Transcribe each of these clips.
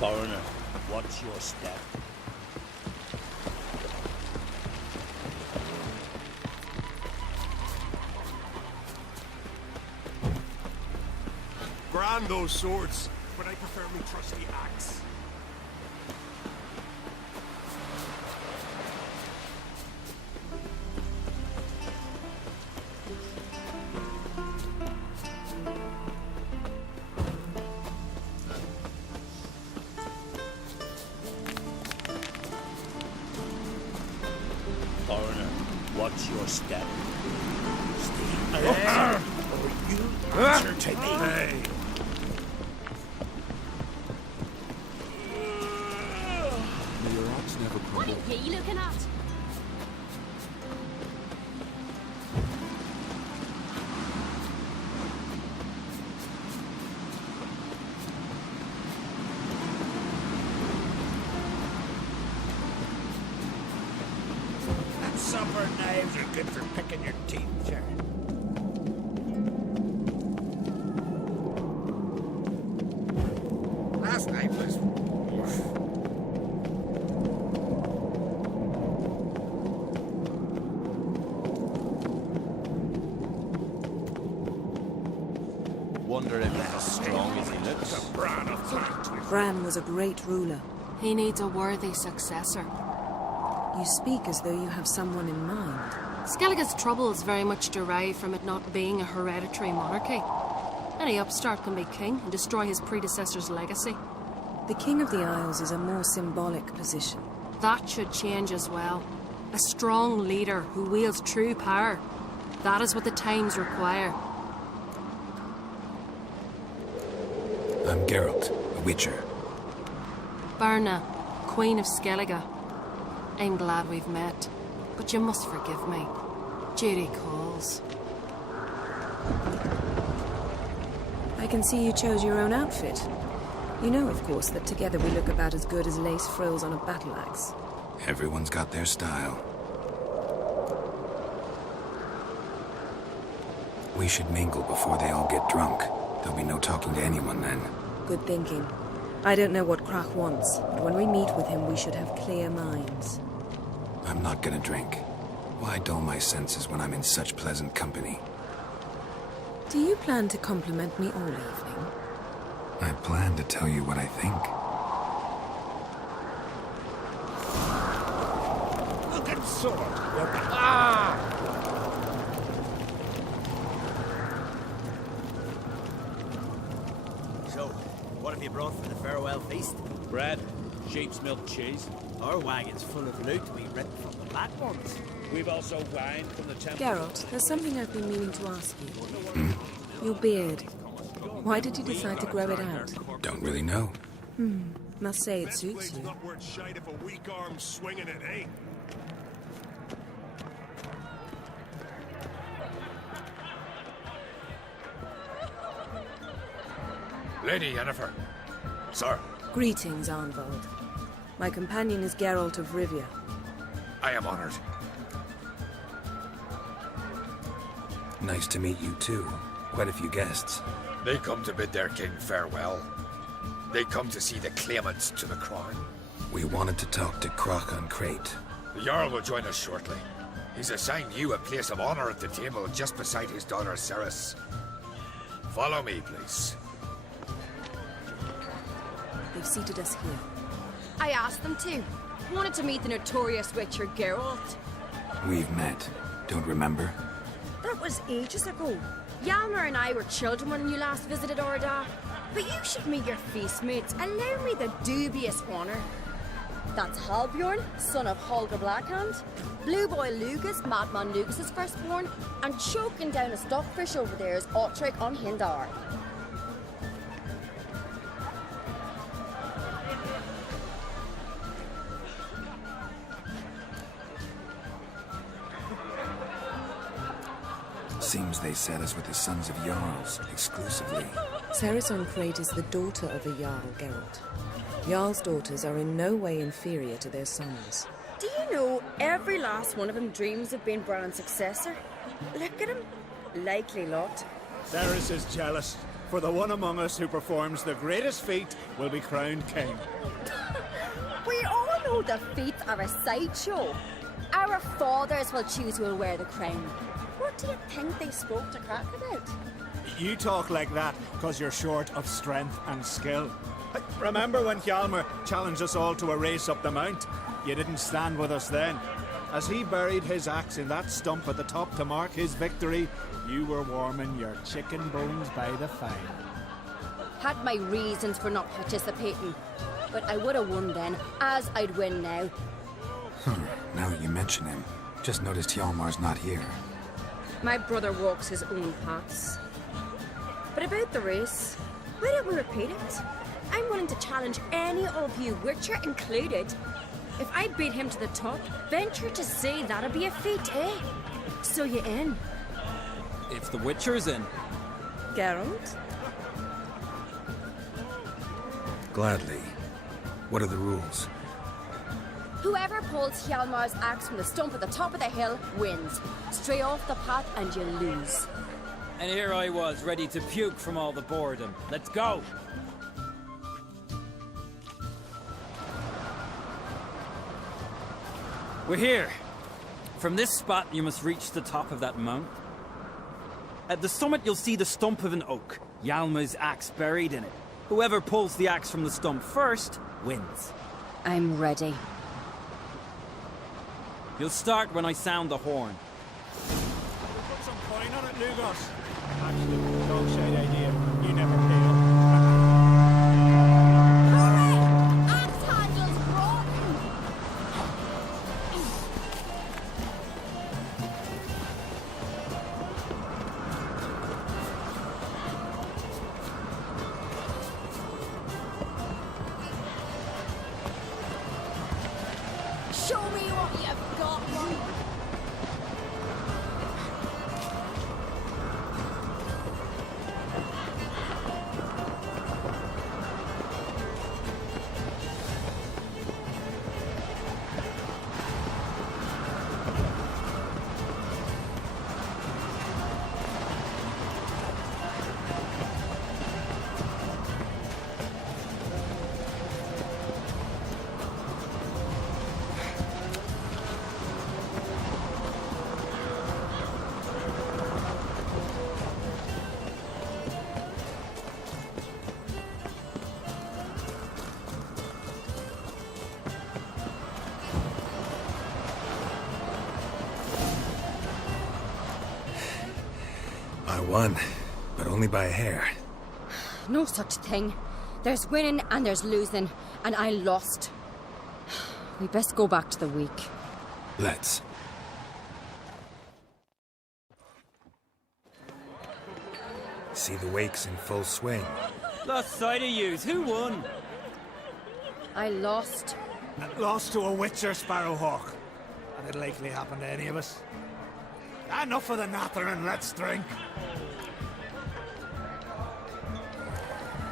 Foreigner, watch your step. Grand those swords, but I prefer me trusty axe. Foreigner, watch your step. Stay or you answer to me. Hey. May your ox never What crumble. are you looking at? Supper knives are good for picking your teeth, sir. Last night was... Wonder if he's as strong as he looks. Bran was a great ruler. He needs a worthy successor. You speak as though you have someone in mind. Skellige's troubles very much derive from it not being a hereditary monarchy. Any upstart can be king and destroy his predecessor's legacy. The King of the Isles is a more symbolic position. That should change as well. A strong leader who wields true power. That is what the times require. I'm Geralt, a Witcher. Berna, Queen of Skellige. I'm glad we've met, but you must forgive me. Duty calls. I can see you chose your own outfit. You know, of course, that together we look about as good as lace frills on a battle axe. Everyone's got their style. We should mingle before they all get drunk. There'll be no talking to anyone then. Good thinking. I don't know what Krach wants, but when we meet with him, we should have clear minds. I'm not gonna drink. Why dull my senses when I'm in such pleasant company? Do you plan to compliment me all evening? I plan to tell you what I think. Look at sword. So, what have you brought for the farewell feast? Bread, sheep's milk cheese. Our wagon's full of loot we ripped from the Black Ones. We've also wine from the temple. Geralt, there's something I've been meaning to ask you. Your beard. Why did you decide to grow it out? Don't really know. Must say it suits Blade's you. not worth shite if a weak arm's swinging it, eh? Lady Yennefer. Sir. Greetings, Arnvald. My companion is Geralt of Rivia. I am honored. Nice to meet you too. Quite a few guests. They come to bid their king farewell. They come to see the claimants to the crown. We wanted to talk to Krach on Crate. The Jarl will join us shortly. He's assigned you a place of honor at the table just beside his daughter Cerys. Follow me, please. They've seated us here. I asked them to. Wanted to meet the notorious Witcher Geralt. We've met. Don't remember? That was ages ago. Hjalmar and I were children when you last visited Orda. But you should meet your feast mates. Allow me the dubious honor. That's Halbjorn, son of Holger Blackhand. Blue Boy Lugus, Madman Lugus' firstborn. And choking down a stockfish over there is Otric on Hindar. Seems they set us with the sons of Jarls, exclusively. Cerys on Crate is the daughter of a Jarl, Geralt. Jarl's daughters are in no way inferior to their sons. Do you know every last one of them dreams of being Bran's successor? Look at him. Likely lot. Ceres is jealous, for the one among us who performs the greatest feat will be crowned king. We all know the feats are a sideshow. Our fathers will choose who will wear the crown. What do you think they spoke to Crack about? You talk like that because you're short of strength and skill. Remember when Hjalmar challenged us all to a race up the mount? You didn't stand with us then. As he buried his axe in that stump at the top to mark his victory, you were warming your chicken bones by the fire. Had my reasons for not participating, but I would have won then, as I'd win now. Now that you mention him, just noticed Hjalmar's not here. My brother walks his own paths. But about the race, why don't we repeat it? I'm willing to challenge any of you, Witcher included. If I beat him to the top, venture to say that'll be a feat, eh? So you in? If the Witcher's in. Geralt? Gladly. What are the rules? Whoever pulls Hjalmar's axe from the stump at the top of the hill wins. Stray off the path and you lose. And here I was, ready to puke from all the boredom. Let's go! We're here. From this spot, you must reach the top of that mount. At the summit, you'll see the stump of an oak. Hjalmar's axe buried in it. Whoever pulls the axe from the stump first, wins. I'm ready. You'll start when I sound the horn. Put some coin on it, Lugos. Actually, dog shade idea. You never pay up. Hurry! Axe handle's rotten! Show me what you've got, man. I won, but only by a hair. No such thing. There's winning and there's losing, and I lost. We best go back to the week. Let's. See the wakes in full swing. Lost sight of yous. Who won? I lost. Lost to a Witcher, Sparrowhawk. And it'll likely happen to any of us. Enough of the nattering, let's drink.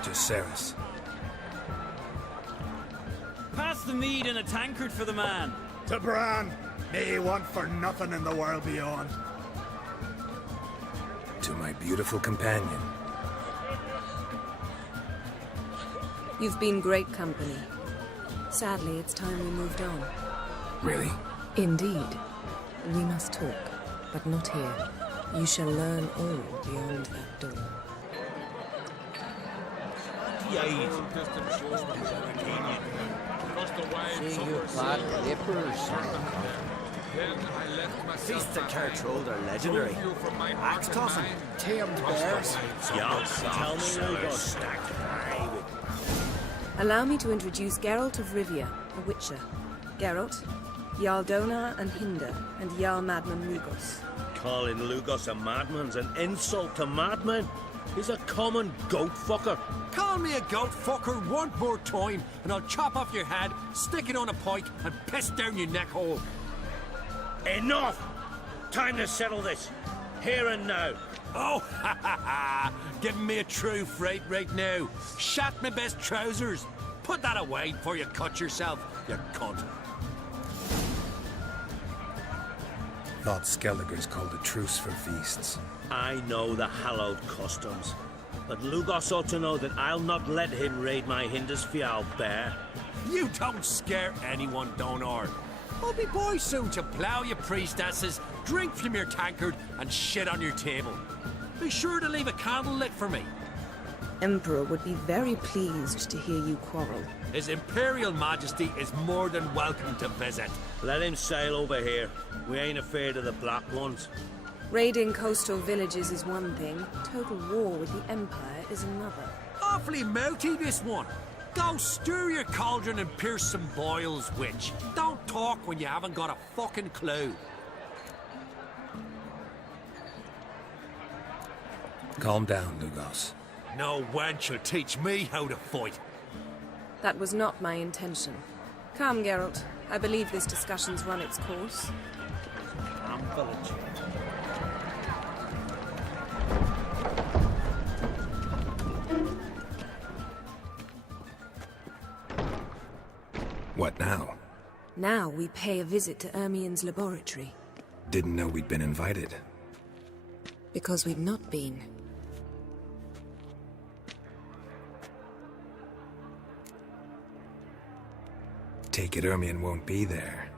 To Ceres. Pass the mead in a tankard for the man. To Bran, may he want for nothing in the world beyond. To my beautiful companion. You've been great company. Sadly, it's time we moved on. Really? Indeed. We must talk, but not here. You shall learn all beyond that door. See you bad lippers. Feasts at Cartrode are legendary. Axe tossing, tamed bears. Tell me Lugos. Allow me to introduce Geralt of Rivia, a Witcher. Geralt, Jarl Donar and Hinder, and Jarl Madman Lugos. Calling Lugos a madman's an insult to madmen. He's a common goat fucker. Call me a goat fucker one more time, and I'll chop off your head, stick it on a pike, and piss down your neck hole. Enough! Time to settle this. Here and now. Oh, ha ha ha! Giving me a true fright right now. Shat my best trousers. Put that away before you cut yourself, you cunt. thought Skellige's called a truce for feasts. I know the hallowed customs. But Lugos ought to know that I'll not let him raid my Hindisfial bear. You don't scare anyone, Donar. I'll be boys soon to plough your priestesses, drink from your tankard, and shit on your table. Be sure to leave a candle lit for me. Emperor would be very pleased to hear you quarrel. His Imperial Majesty is more than welcome to visit. Let him sail over here. We ain't afraid of the Black Ones. Raiding coastal villages is one thing. Total war with the Empire is another. Awfully mouty, this one. Go stir your cauldron and pierce some boils, witch. Don't talk when you haven't got a fucking clue. Calm down, Lugos. No wench will teach me how to fight. That was not my intention. Come, Geralt. I believe this discussion's run its course. Village. What now? Now we pay a visit to Ermien's laboratory. Didn't know we'd been invited. Because we've not been. Take it Ermien won't be there.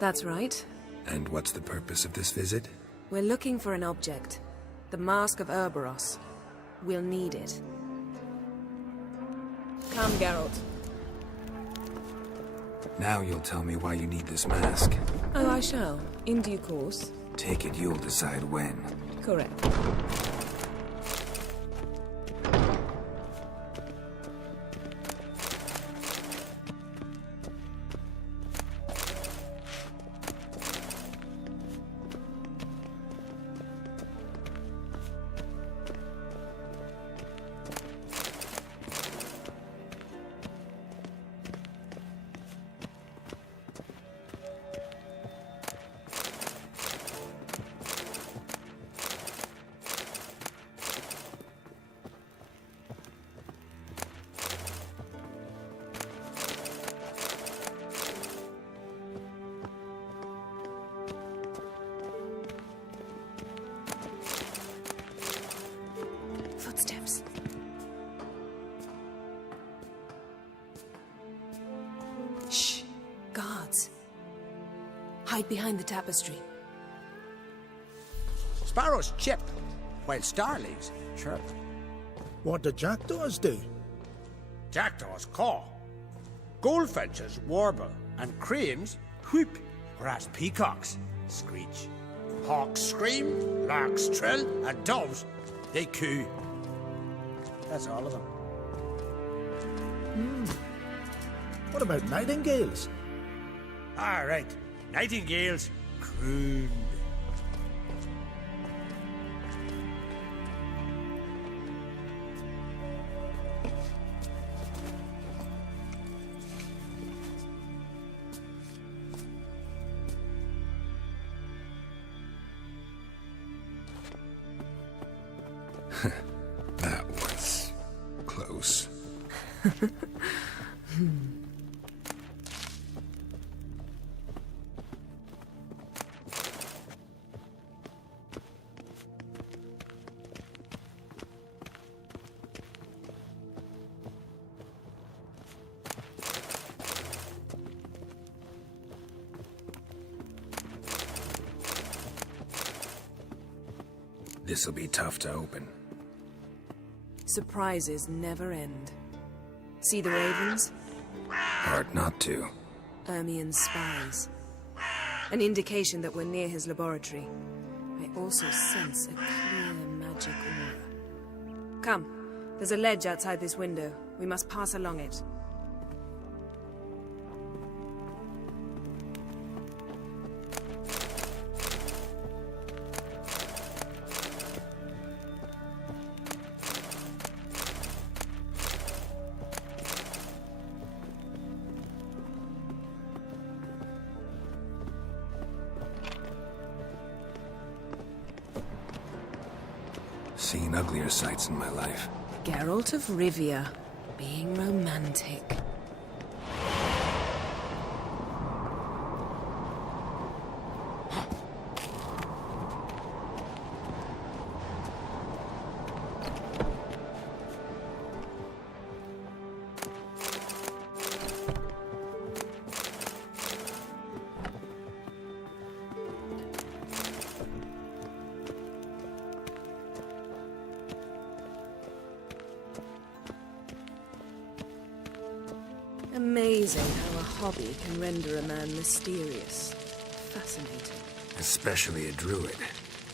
That's right. And what's the purpose of this visit? We're looking for an object. The Mask of Urboros. We'll need it. Come, Geralt. Now you'll tell me why you need this mask. Oh, I shall. In due course. Take it you'll decide when. Correct. Footsteps. Shh. Guards. Hide behind the tapestry. Sparrows chip, while starlings chirp. What do jackdaws do? Jackdaws caw. Goldfinches warble, and cranes whoop, whereas peacocks screech. Hawks scream, larks trill, and doves, they coo. That's all of them. What about nightingales? All right, nightingales croon. That was close. This'll be tough to open. Surprises never end. See the ravens? Hard not to. Ermien's spies. An indication that we're near his laboratory. I also sense a clear magic aura. Come, there's a ledge outside this window. We must pass along it. Seen uglier sights in my life. Geralt of Rivia, being romantic. Amazing how a hobby can render a man mysterious. Fascinating. Especially a druid.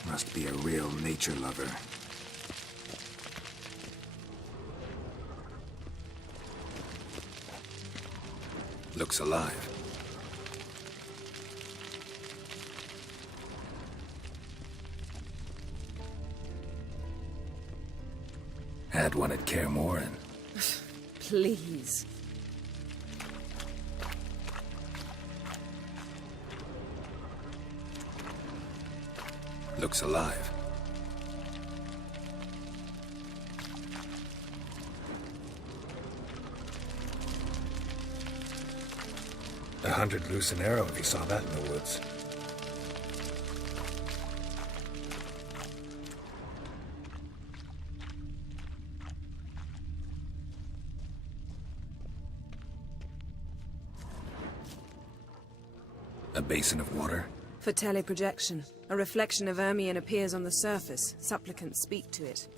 Must be a real nature lover. Looks alive. Had one at Kaer Morhen. Please. Looks alive. A 100 loose an arrow if he saw that in the woods. A basin of water? For teleprojection. A reflection of Ermion appears on the surface. Supplicants speak to it.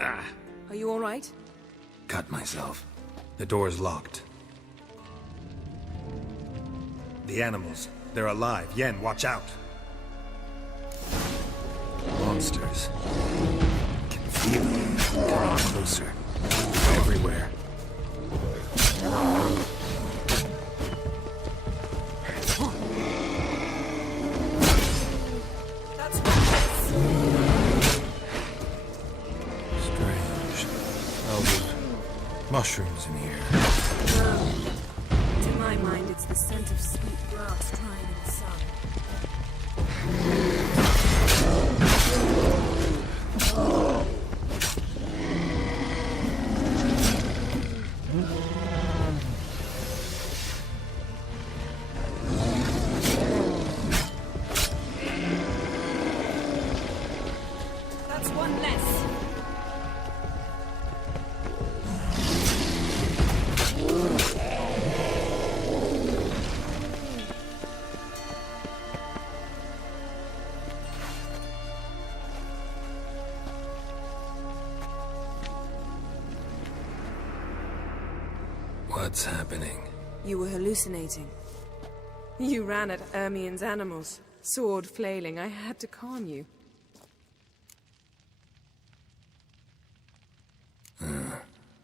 Ah! Are you all right? Cut myself. The door's locked. The animals. They're alive. Yen, watch out! Monsters. Can feel them coming closer. Everywhere. Strange. All those mushrooms in here. To my mind, it's the scent of sweet grass drying in the sun. That's one less. What's happening? You were hallucinating. You ran at Ermion's animals, sword flailing. I had to calm you.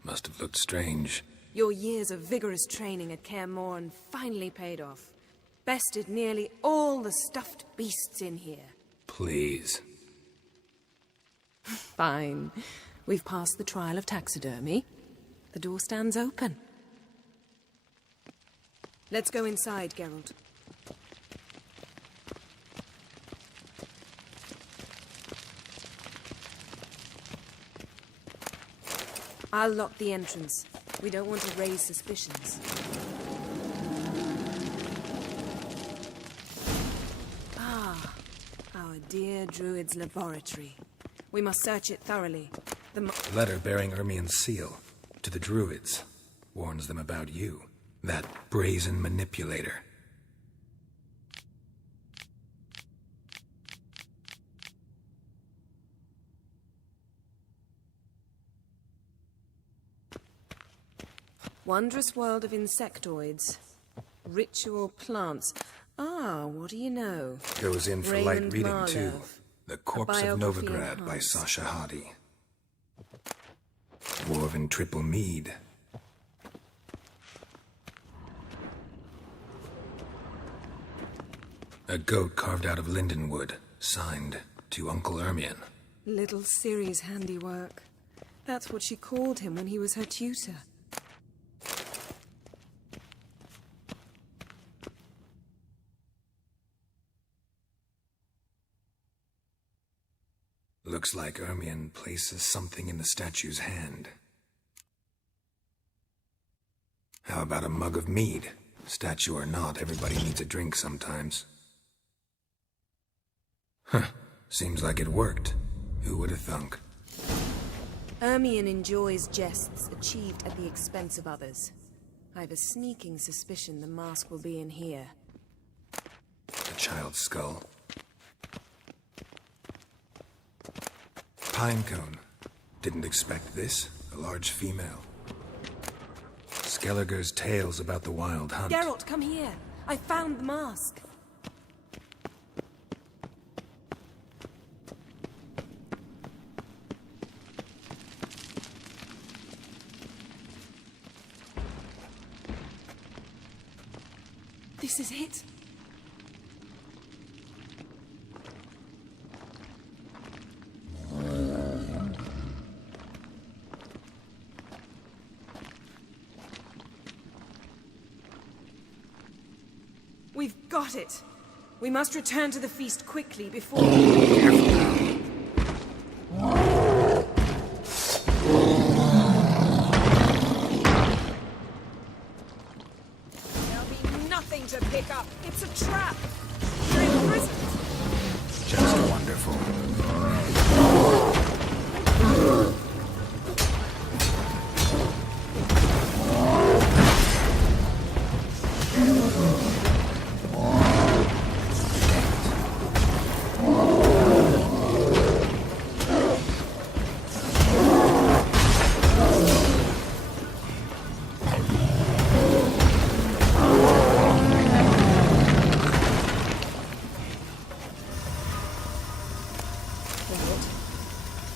Must have looked strange. Your years of vigorous training at Kaer Morhen finally paid off. Bested nearly all the stuffed beasts in here. Please. Fine. We've passed the trial of taxidermy. The door stands open. Let's go inside, Geralt. I'll lock the entrance. We don't want to raise suspicions. Ah, our dear Druid's laboratory. We must search it thoroughly. The letter bearing Ermion's seal to the Druids warns them about you, that brazen manipulator. Wondrous world of insectoids. Ritual plants. Ah, what do you know? Goes in for light Raymond reading, Marlowe. too. The Corpse of biography Novigrad by enhanced. Sasha Hadi. Dwarven triple mead. A goat carved out of lindenwood, signed to Uncle Ermion. Little Ciri's handiwork. That's what she called him when he was her tutor. Looks like Ermion places something in the statue's hand. How about a mug of mead? Statue or not, everybody needs a drink sometimes. Huh. Seems like it worked. Who would have thunk? Ermion enjoys jests achieved at the expense of others. I've a sneaking suspicion the mask will be in here. The child's skull. Pinecone. Didn't expect this. A large female. Skellige's tales about the wild hunt. Geralt, come here. I found the mask. This is it. We've got it. We must return to the feast quickly before... Careful now. There'll be nothing to pick up. It's a trap. We're in prison. Just wonderful.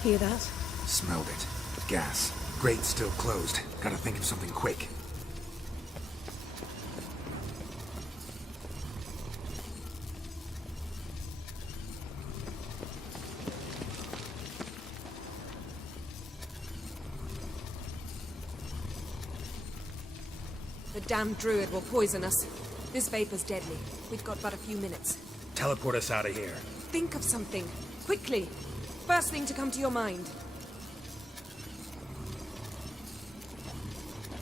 Hear that? Smelled it. Gas. Grate still closed. Gotta think of something quick. The damned druid will poison us. This vapor's deadly. We've got but a few minutes. Teleport us out of here. Think of something. Quickly. First thing to come to your mind.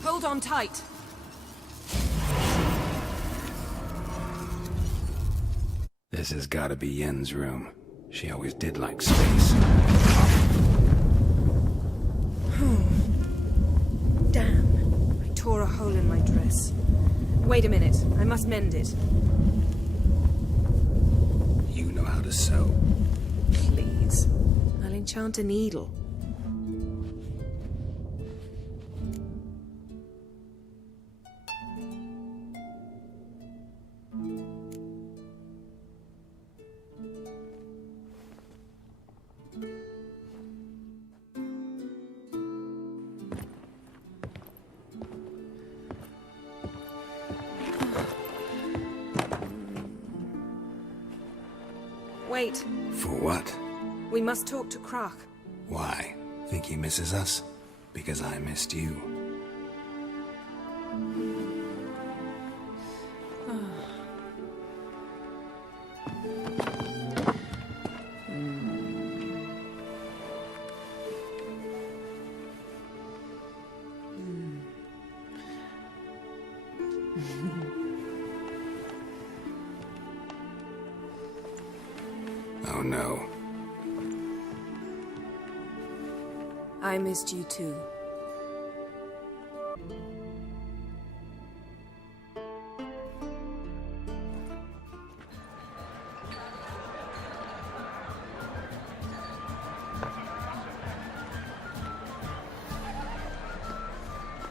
Hold on tight. This has gotta be Yen's room. She always did like space. Damn. I tore a hole in my dress. Wait a minute. I must mend it. You know how to sew. Please. I'll enchant a needle. Wait. For what? We must talk to Crach. Why? Think he misses us? Because I missed you. Oh no. I missed you too.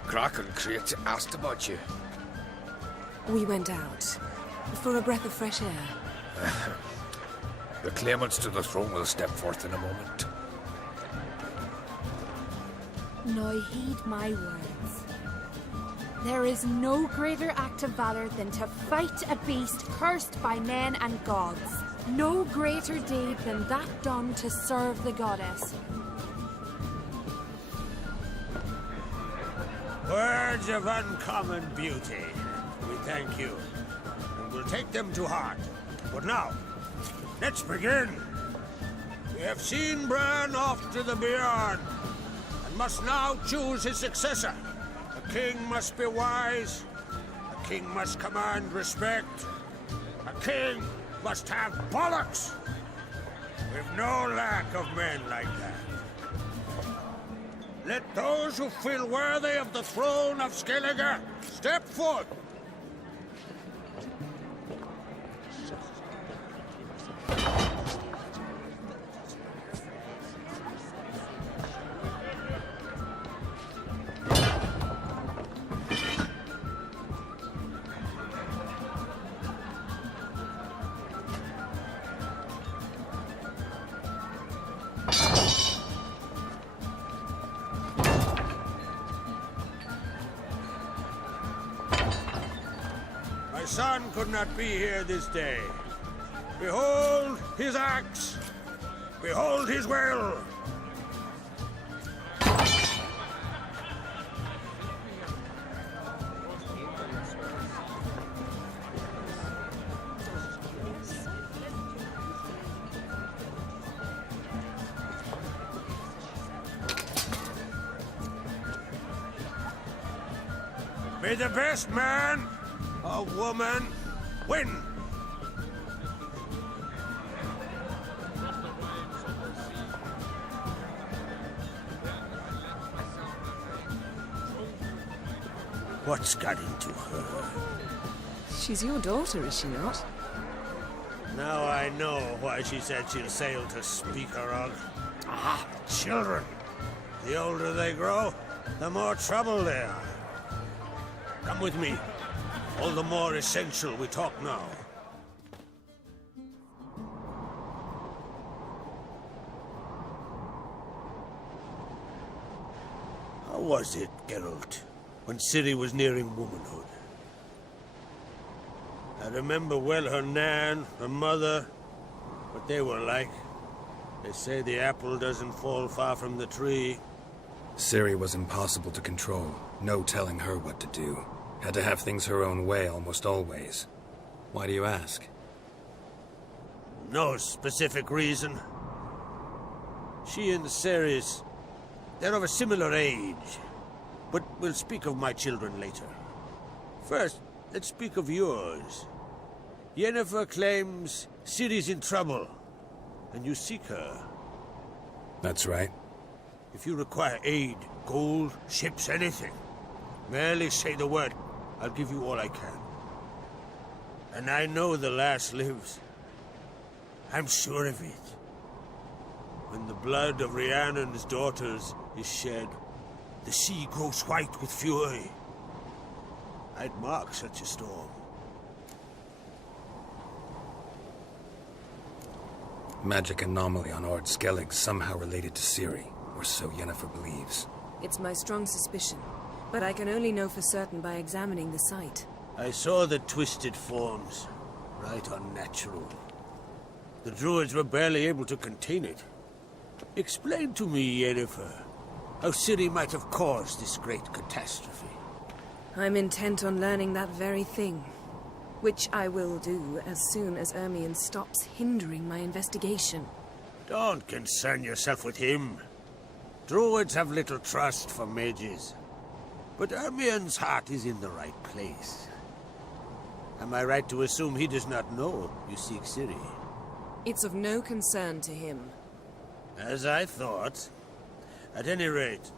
Crach and Crate asked about you. We went out for a breath of fresh air. The claimants to the throne will step forth in a moment. Now heed my words. There is no greater act of valor than to fight a beast cursed by men and gods. No greater deed than that done to serve the goddess. Words of uncommon beauty. We thank you, and we'll take them to heart. But now, let's begin. We have seen Bran off to the beyond, and must now choose his successor. A king must be wise. A king must command respect. A king must have bollocks. We've no lack of men like that. Let those who feel worthy of the throne of Skellige step forth. My son could not be here this day. Behold his axe! Behold his will! May the best man or woman win! What's got into her? She's your daughter, is she not? Now I know why she said she'll sail to Speakerog. Ah, children. The older they grow, the more trouble they are. Come with me. All the more essential we talk now. How was it, Geralt, when Ciri was nearing womanhood? I remember well her nan, her mother, what they were like. They say the apple doesn't fall far from the tree. Ciri was impossible to control. No telling her what to do. Had to have things her own way almost always. Why do you ask? No specific reason. She and Ceres, they're of a similar age. But we'll speak of my children later. First, let's speak of yours. Yennefer claims Ciri's in trouble, and you seek her. That's right. If you require aid, gold, ships, anything, merely say the word. I'll give you all I can. And I know the lass lives. I'm sure of it. When the blood of Rhiannon's daughters is shed, the sea grows white with fury. I'd mark such a storm. Magic anomaly on Ord Skellig somehow related to Ciri, or so Yennefer believes. It's my strong suspicion, but I can only know for certain by examining the site. I saw the twisted forms. Right unnatural. The druids were barely able to contain it. Explain to me, Yennefer, how Ciri might have caused this great catastrophe. I'm intent on learning that very thing. Which I will do as soon as Ermion stops hindering my investigation. Don't concern yourself with him. Druids have little trust for mages. But Ermion's heart is in the right place. Am I right to assume he does not know you seek Ciri? It's of no concern to him. As I thought. At any rate,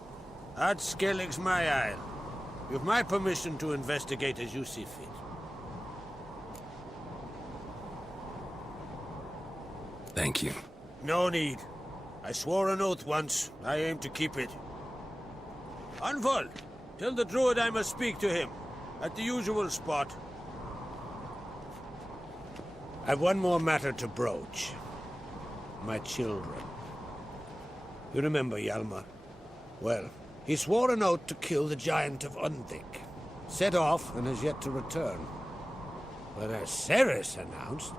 Ard Skellig's my isle. You've my permission to investigate as you see fit. Thank you. No need. I swore an oath once. I aim to keep it. Anvol, tell the druid I must speak to him. At the usual spot. I've one more matter to broach. My children. You remember Hjalmar? Well, he swore an oath to kill the Giant of Undvik. Set off and has yet to return. Whereas Ceres announced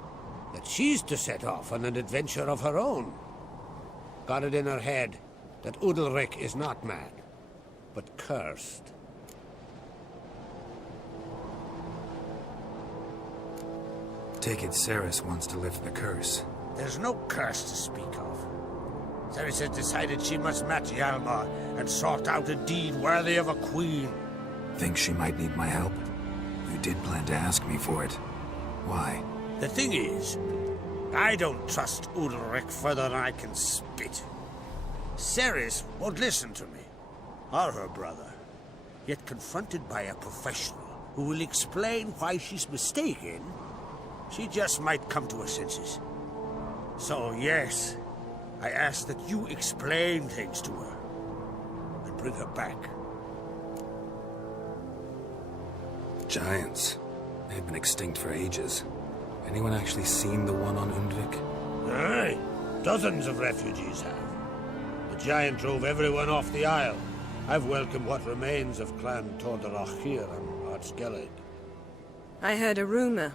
that she's to set off on an adventure of her own. Got it in her head that Udalryk is not mad, but cursed. Take it Ceres wants to lift the curse. There's no curse to speak of. Ceres has decided she must match Hjalmar and sought out a deed worthy of a queen. Think she might need my help? You did plan to ask me for it. Why? The thing is, I don't trust Udalryk further than I can spit. Ceres won't listen to me. or her brother. Yet confronted by a professional who will explain why she's mistaken, she just might come to her senses. So yes, I ask that you explain things to her and bring her back. Giants. They've been extinct for ages. Anyone actually seen the one on Undvik? Aye, dozens of refugees have. The giant drove everyone off the isle. I've welcomed what remains of Clan Tordarach here on Ard Skellig. I heard a rumor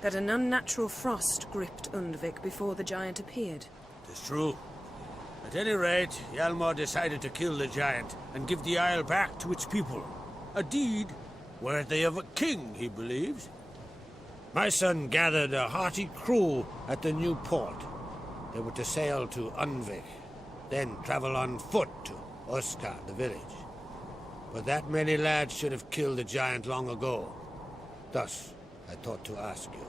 that an unnatural frost gripped Undvik before the giant appeared. It's true. At any rate, Hjalmar decided to kill the giant and give the isle back to its people. A deed worthy of a king, he believes. My son gathered a hearty crew at the new port. They were to sail to Undvik, then travel on foot to Oskar, the village. But that many lads should have killed the giant long ago. Thus, I thought to ask you.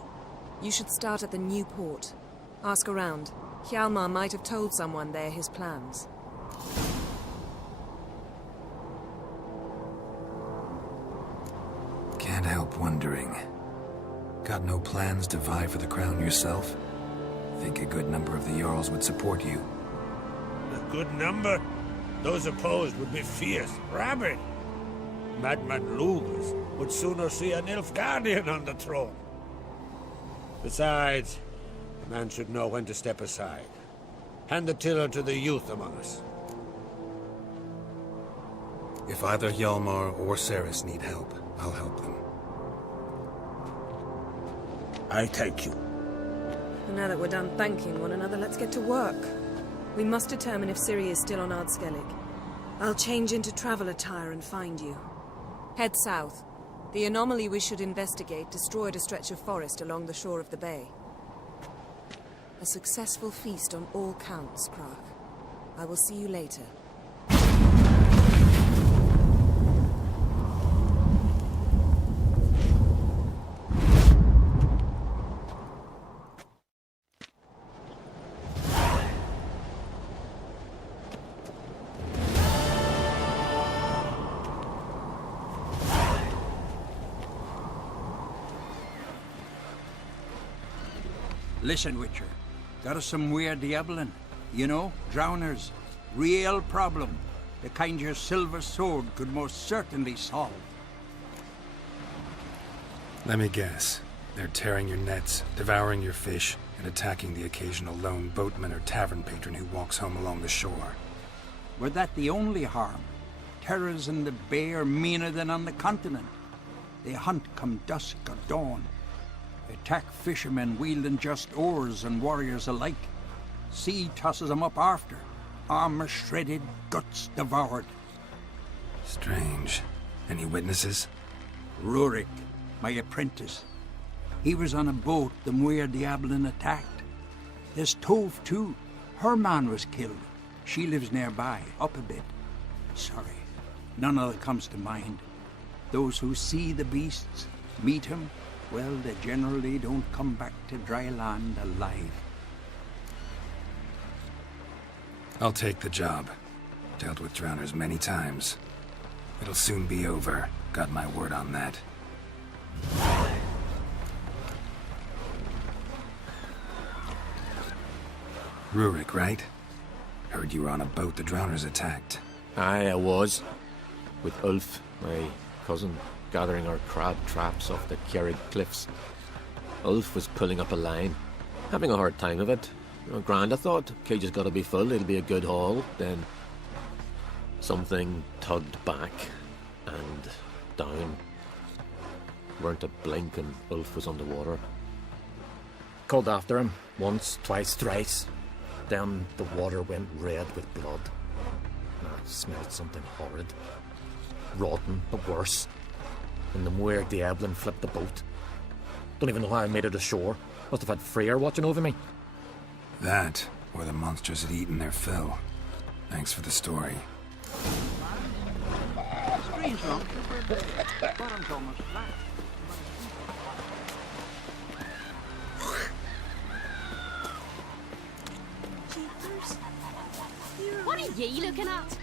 You should start at the new port. Ask around. Hjalmar might have told someone there his plans. Can't help wondering. Got no plans to vie for the crown yourself? Think a good number of the Jarls would support you. A good number? Those opposed would be fierce, rabid. Madman Lugus would sooner see an Nilfgaardian on the throne. Besides, a man should know when to step aside. Hand the tiller to the youth among us. If either Hjalmar or Cerys need help, I'll help them. I thank you. And now that we're done thanking one another, let's get to work. We must determine if Ciri is still on Ard Skellig. I'll change into travel attire and find you. Head south. The anomaly we should investigate destroyed a stretch of forest along the shore of the bay. A successful feast on all counts, Krach. I will see you later. Listen, Witcher. Got us some weird diabling. You know, drowners. Real problem. The kind your silver sword could most certainly solve. Let me guess. They're tearing your nets, devouring your fish, and attacking the occasional lone boatman or tavern patron who walks home along the shore. Were that the only harm? Terrors in the bay are meaner than on the continent. They hunt come dusk or dawn. Attack fishermen wielding just oars and warriors alike. Sea tosses them up after. Armor shredded, guts devoured. Strange. Any witnesses? Rurik, my apprentice. He was on a boat the Muir Diablin attacked. There's Tove, too. Her man was killed. She lives nearby, up a bit. Sorry, none of it comes to mind. Those who see the beasts, meet him, well, they generally don't come back to dry land alive. I'll take the job. Dealt with drowners many times. It'll soon be over. Got my word on that. Rurik, right? Heard you were on a boat the drowners attacked. Aye, I was. With Ulf, my cousin, gathering our crab traps off the Kjerrig cliffs. Ulf was pulling up a line, having a hard time of it. Grand, I thought. Cage's got to be full, it'll be a good haul. Then something tugged back and down. Weren't a blink and Ulf was underwater. Called after him once, twice, thrice. Then the water went red with blood. I smelled something horrid. Rotten, but worse. And the Muir Diablin flipped the boat. Don't even know how I made it ashore. Must have had Freyr watching over me. That, or the monsters had eaten their fill. Thanks for the story. Screen's wrong. Bottom's almost flat. What are ye looking at?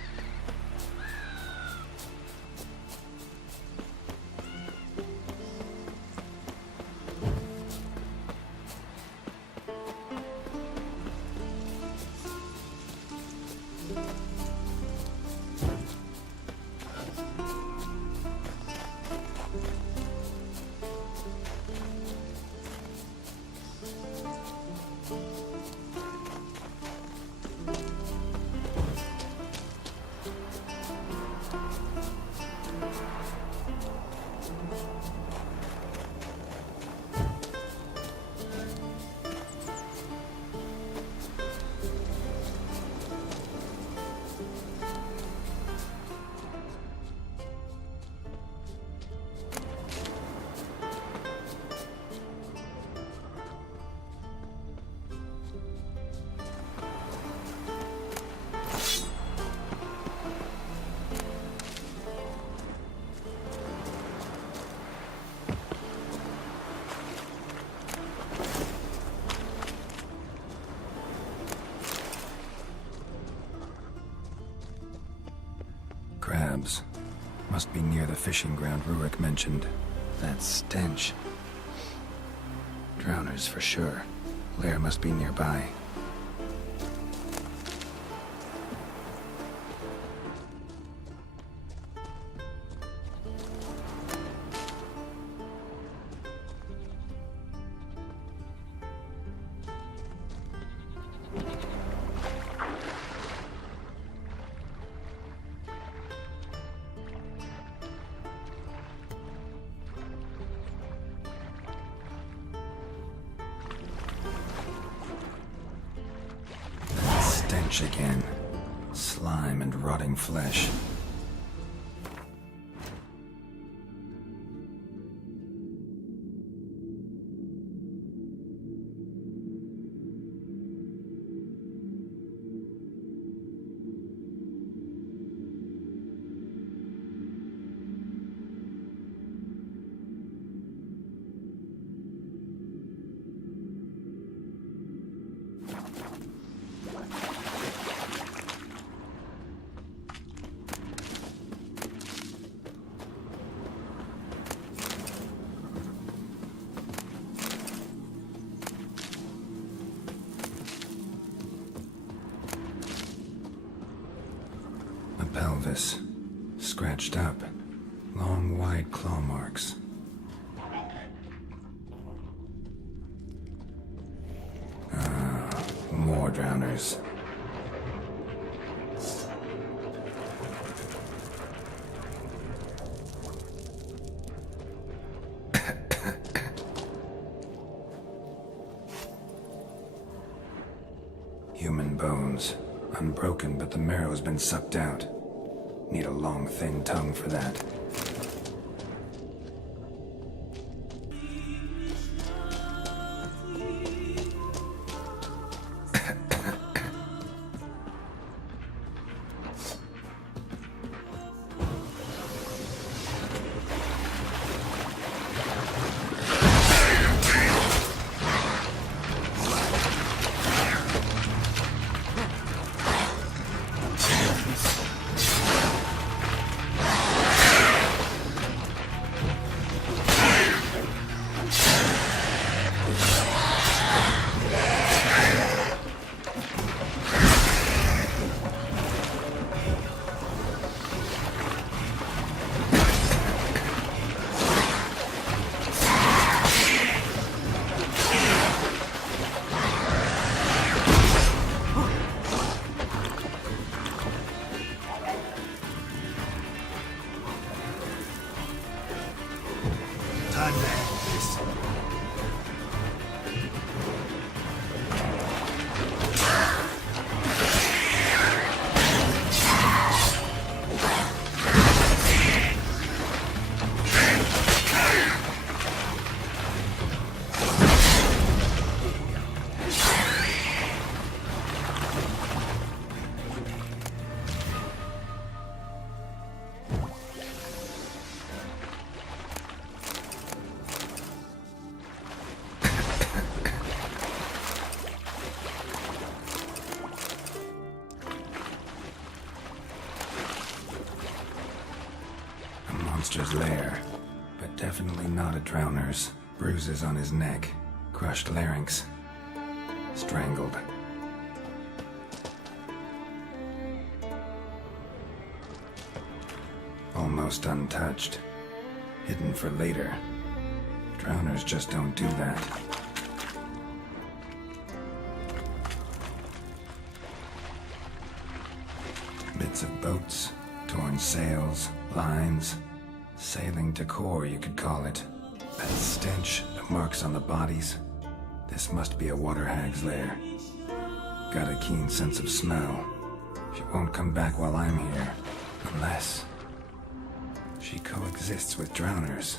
Crabs. Must be near the fishing ground Rurik mentioned. That stench. Drowners for sure. Lair must be nearby. Stench again. Slime and rotting flesh. Pelvis. Scratched up. Long, wide claw marks. More drowners. Human bones. Unbroken, but the marrow's been sucked out. Need a long, thin tongue for that. Monster's lair, but definitely not a drowner's. Bruises on his neck, crushed larynx, strangled. Almost untouched, hidden for later. Drowners just don't do that. Bits of boats, Torn sails, lines, sailing decor, you could call it. That stench, the marks on the bodies. This must be a water hag's lair. Got a keen sense of smell. She won't come back while I'm here. Unless she coexists with drowners.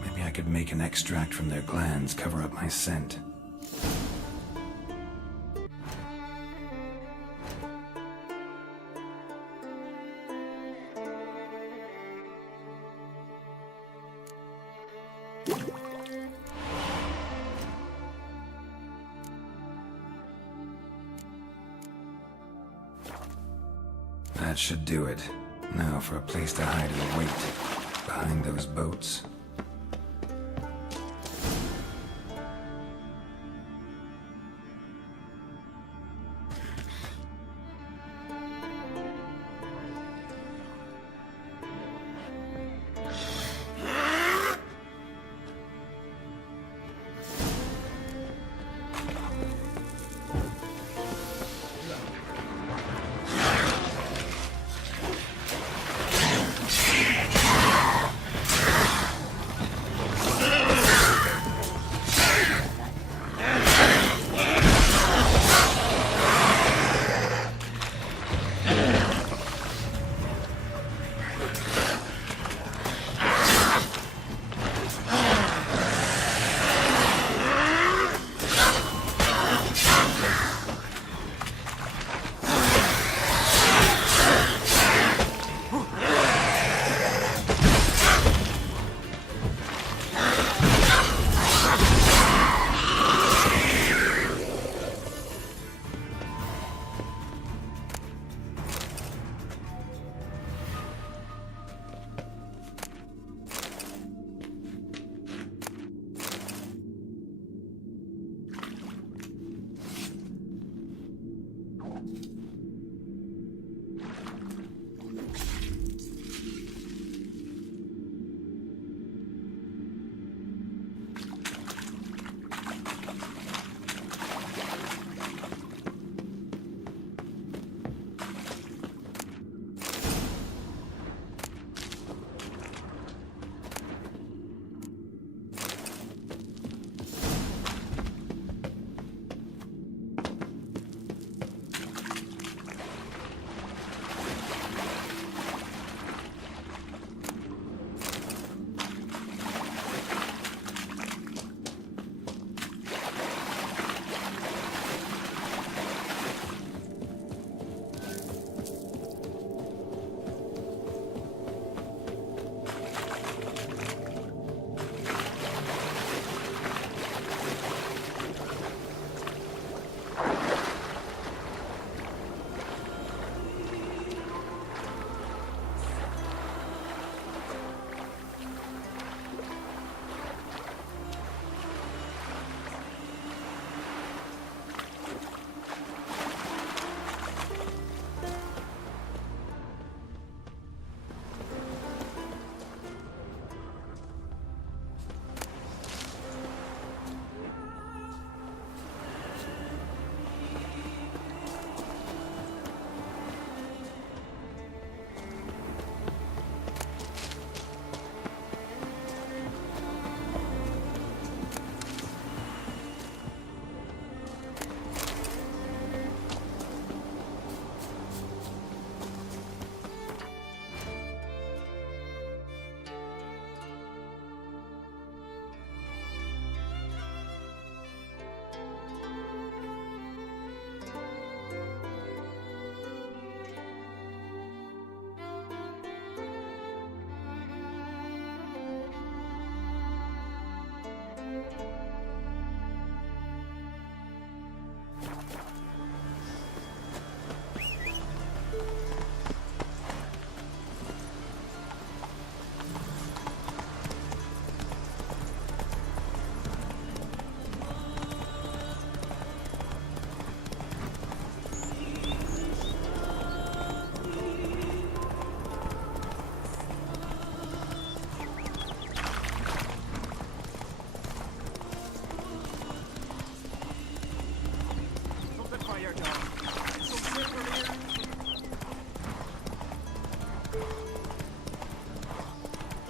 Maybe I could make an extract from their glands cover up my scent. That should do it. Now for a place to hide and wait. Behind those boats.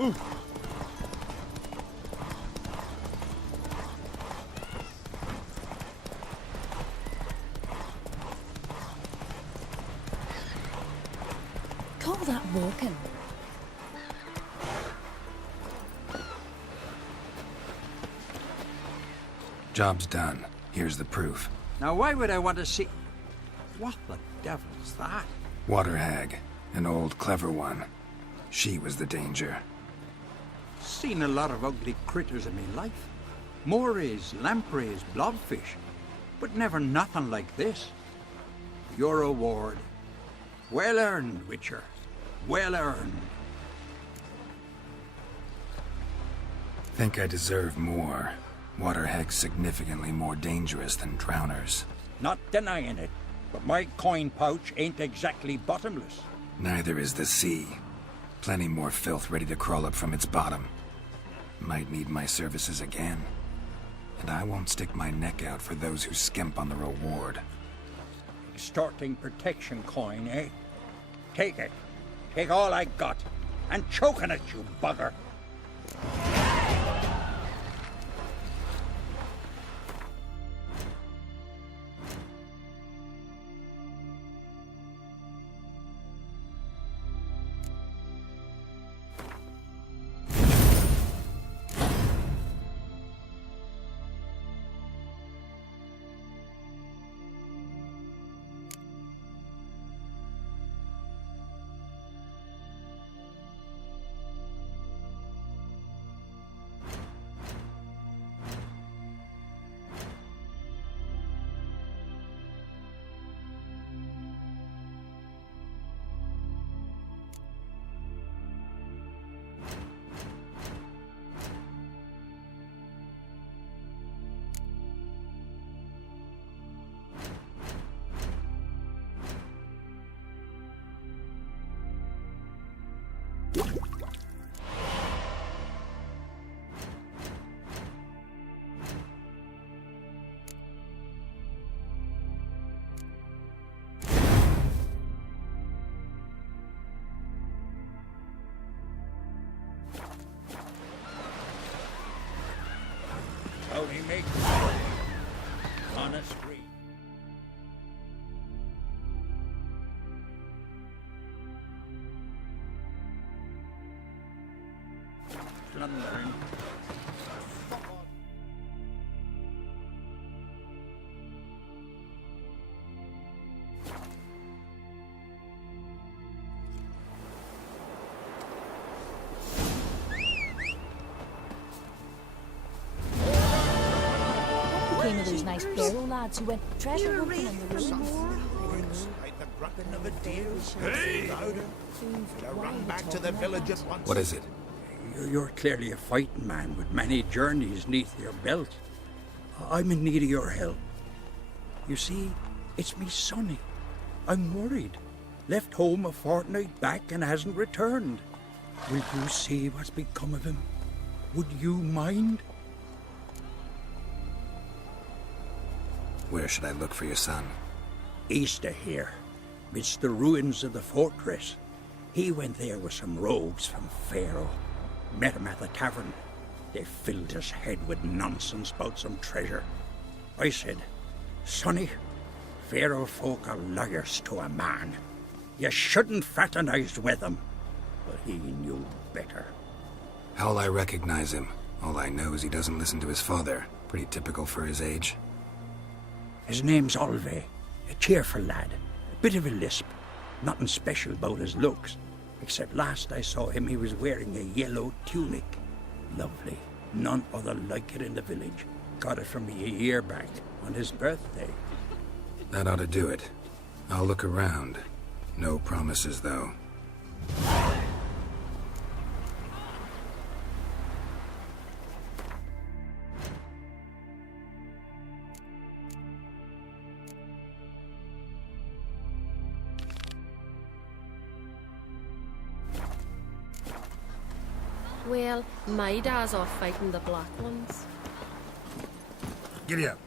Call that walking. Job's done. Here's the proof. Now, why would I want to see... What the devil's that? Water hag. An old, clever one. She was the danger. Seen a lot of ugly critters in me life. Morays, lampreys, blobfish. But never nothing like this. Your award. Well earned, Witcher. Well earned. Think I deserve more. Water hags significantly more dangerous than drowners. Not denying it, but my coin pouch ain't exactly bottomless. Neither is the sea. Plenty more filth ready to crawl up from its bottom. Might need my services again. And I won't stick my neck out for those who skimp on the reward. Extorting protection coin, eh? Take it. Take all I got. And choking at you, bugger. How he make on a street. Plundering. Became of those nice barrel lads who went treasure hunting in the ruins. Run back to the village at once. What is it? You're clearly a fighting man with many journeys neath your belt. I'm in need of your help. You see, it's me Sonny. I'm worried. Left home a fortnight back and hasn't returned. Will you see what's become of him? Would you mind? Where should I look for your son? East of here, midst the ruins of the fortress. He went there with some rogues from Pharaoh. Met him at the tavern. They filled his head with nonsense about some treasure. I said, Sonny, Pharaoh folk are liars to a man. You shouldn't fraternize with them. But he knew better. How'll I recognize him? All I know is he doesn't listen to his father. Pretty typical for his age. His name's Olve, a cheerful lad, a bit of a lisp, nothing special about his looks, except last I saw him he was wearing a yellow tunic. Lovely, none other like it in the village. Got it from me a year back, on his birthday. That ought to do it. I'll look around. No promises, though. Well, my dad's off fighting the black ones. Giddy up.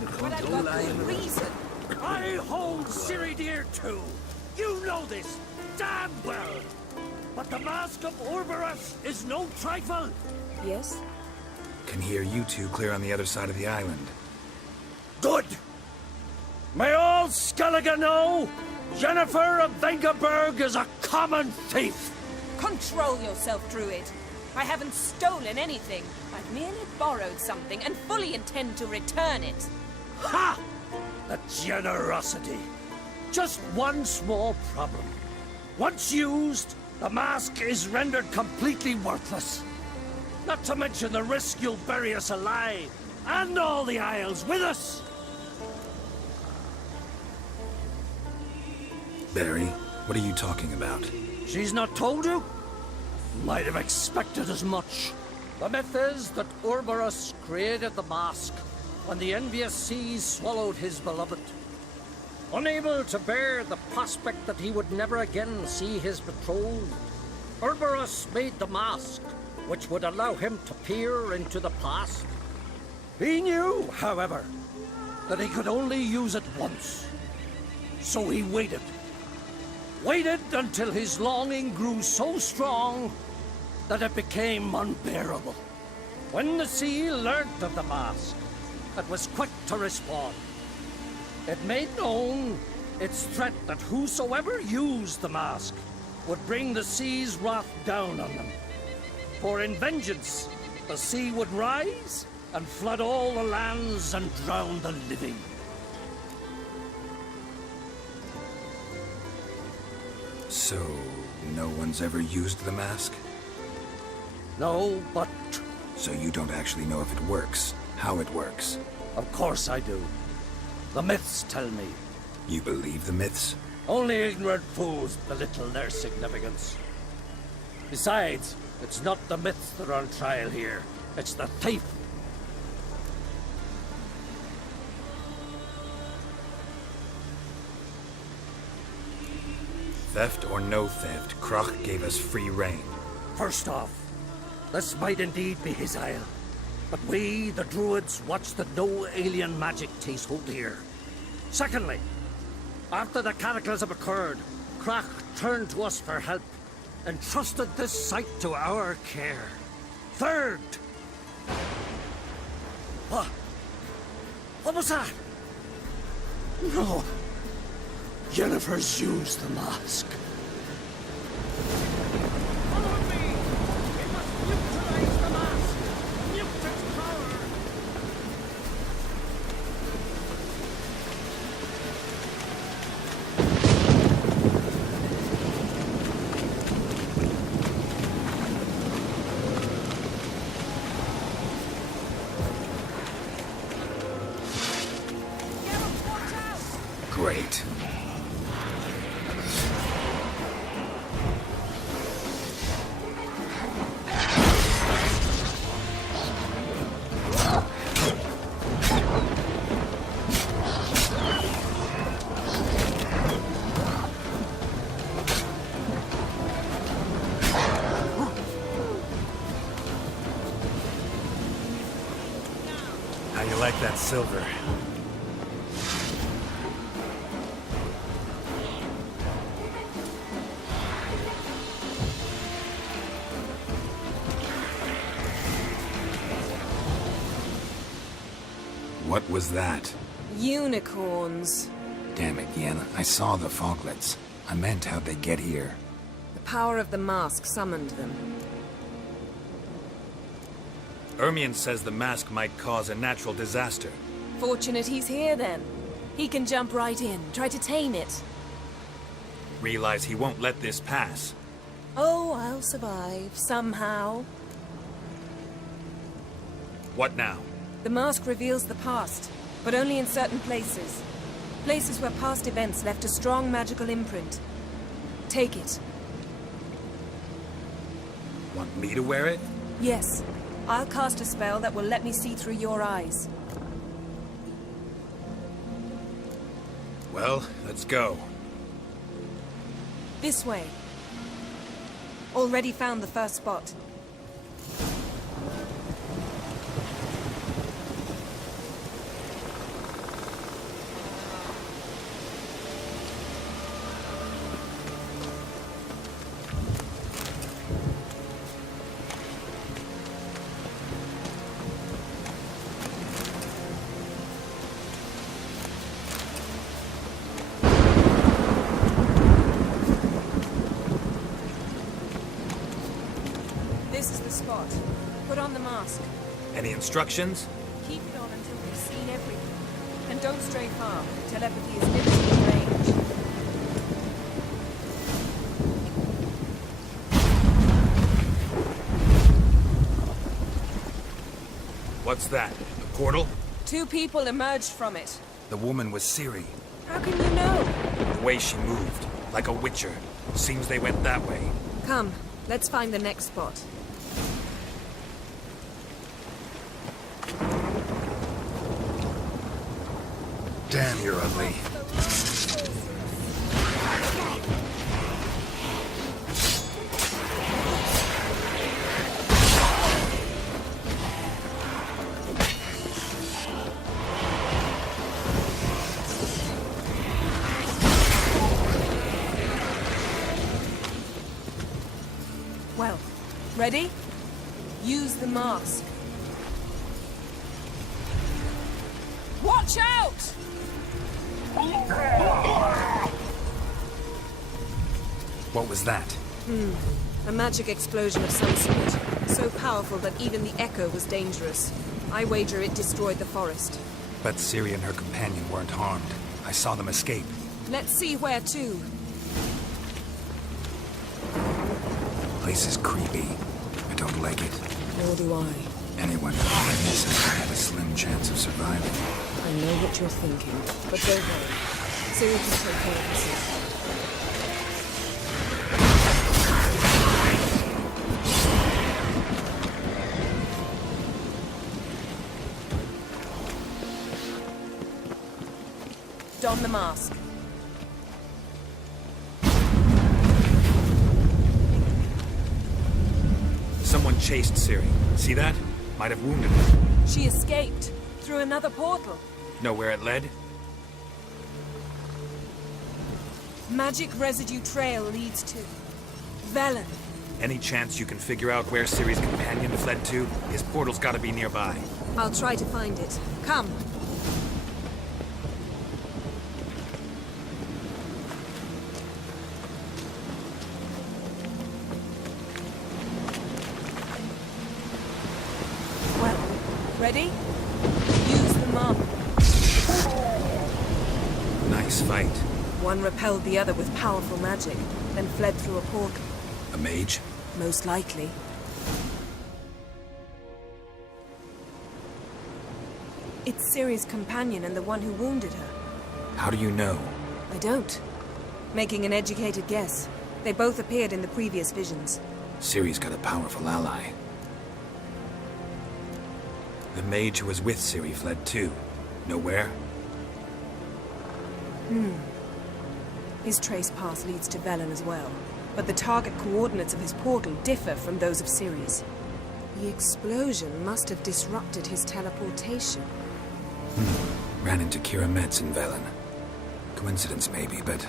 But I've got good reason. I hold Ciridir too. You know this damn well. But the Mask of Orboros is no trifle. Yes? Can hear you two clear on the other side of the island. Good. May all Skellige know Jennifer of Vengerberg is a common thief. Control yourself, Druid. I haven't stolen anything. I've merely borrowed something and fully intend to return it. Ha! The generosity. Just one small problem. Once used, the mask is rendered completely worthless. Not to mention the risk you'll bury us alive, and all the Isles with us. Barry, what are you talking about? She's not told you? Might have expected as much. The myth is that Orboros created the mask when the envious seas swallowed his beloved. Unable to bear the prospect that he would never again see his betrothed, Orboros made the mask, which would allow him to peer into the past. He knew, however, that he could only use it once. So he waited. Waited until his longing grew so strong that it became unbearable. When the sea learnt of the mask, it was quick to respond. It made known its threat that whosoever used the mask would bring the sea's wrath down on them. For in vengeance, the sea would rise and flood all the lands and drown the living. So, no one's ever used the mask? No, but... So you don't actually know if it works, how it works? Of course I do. The myths tell me. You believe the myths? Only ignorant fools belittle their significance. Besides, it's not the myths that are on trial here. It's the thief. Theft or no theft, Krach gave us free rein. First off, this might indeed be his isle. But we, the Druids, watch that no alien magic takes hold here. Secondly, after the cataclysm occurred, Krach turned to us for help, and trusted this site to our care. Third... What was that? No. Jennifer's used the mask. Follow me! We must neutralize the mask! Mute its power! Great. How you like that silver? What was that? Unicorns. Damn it, Yen. I saw the foglets. I meant how'd they get here. The power of the mask summoned them. Ermion says the mask might cause a natural disaster. Fortunate he's here, then. He can jump right in, try to tame it. Realize he won't let this pass. Oh, I'll survive, somehow. What now? The mask reveals the past, but only in certain places. Places where past events left a strong magical imprint. Take it. Want me to wear it? Yes. I'll cast a spell that will let me see through your eyes. Well, let's go. This way. Already found the first spot. This is the spot. Put on the mask. Any instructions? Keep it on until we've seen everything. And don't stray far. Telepathy is limited in range. What's that? A portal? 2 people emerged from it. The woman was Ciri. How can you know? The way she moved, like a witcher. Seems they went that way. Come, let's find the next spot. Damn, you're ugly. Well, ready? Use the mask. Watch out! What was that? A magic explosion of some sort. So powerful that even the echo was dangerous. I wager it destroyed the forest. But Ciri and her companion weren't harmed. I saw them escape. Let's see where to. Place is creepy. I don't like it. Nor do I. Anyone caught in this would have a slim chance of surviving. I know what you're thinking, but don't worry. Ciri can take care of herself. Don the mask. Someone chased Ciri. See that? Might have wounded her. She escaped through another portal. Know where it led? Magic residue trail leads to Velen. Any chance you can figure out where Ciri's companion fled to? His portal's gotta be nearby. I'll try to find it. Come. Well, ready? Use the mark. Nice fight. One repelled the other with powerful magic, then fled through a portal. A mage? Most likely. It's Ciri's companion and the one who wounded her. How do you know? I don't. Making an educated guess. They both appeared in the previous visions. Ciri's got a powerful ally. The mage who was with Ciri fled too. Know where? His trace path leads to Velen as well. But the target coordinates of his portal differ from those of Ciri's. The explosion must have disrupted his teleportation. Ran into Kira Metz in Velen. Coincidence maybe, but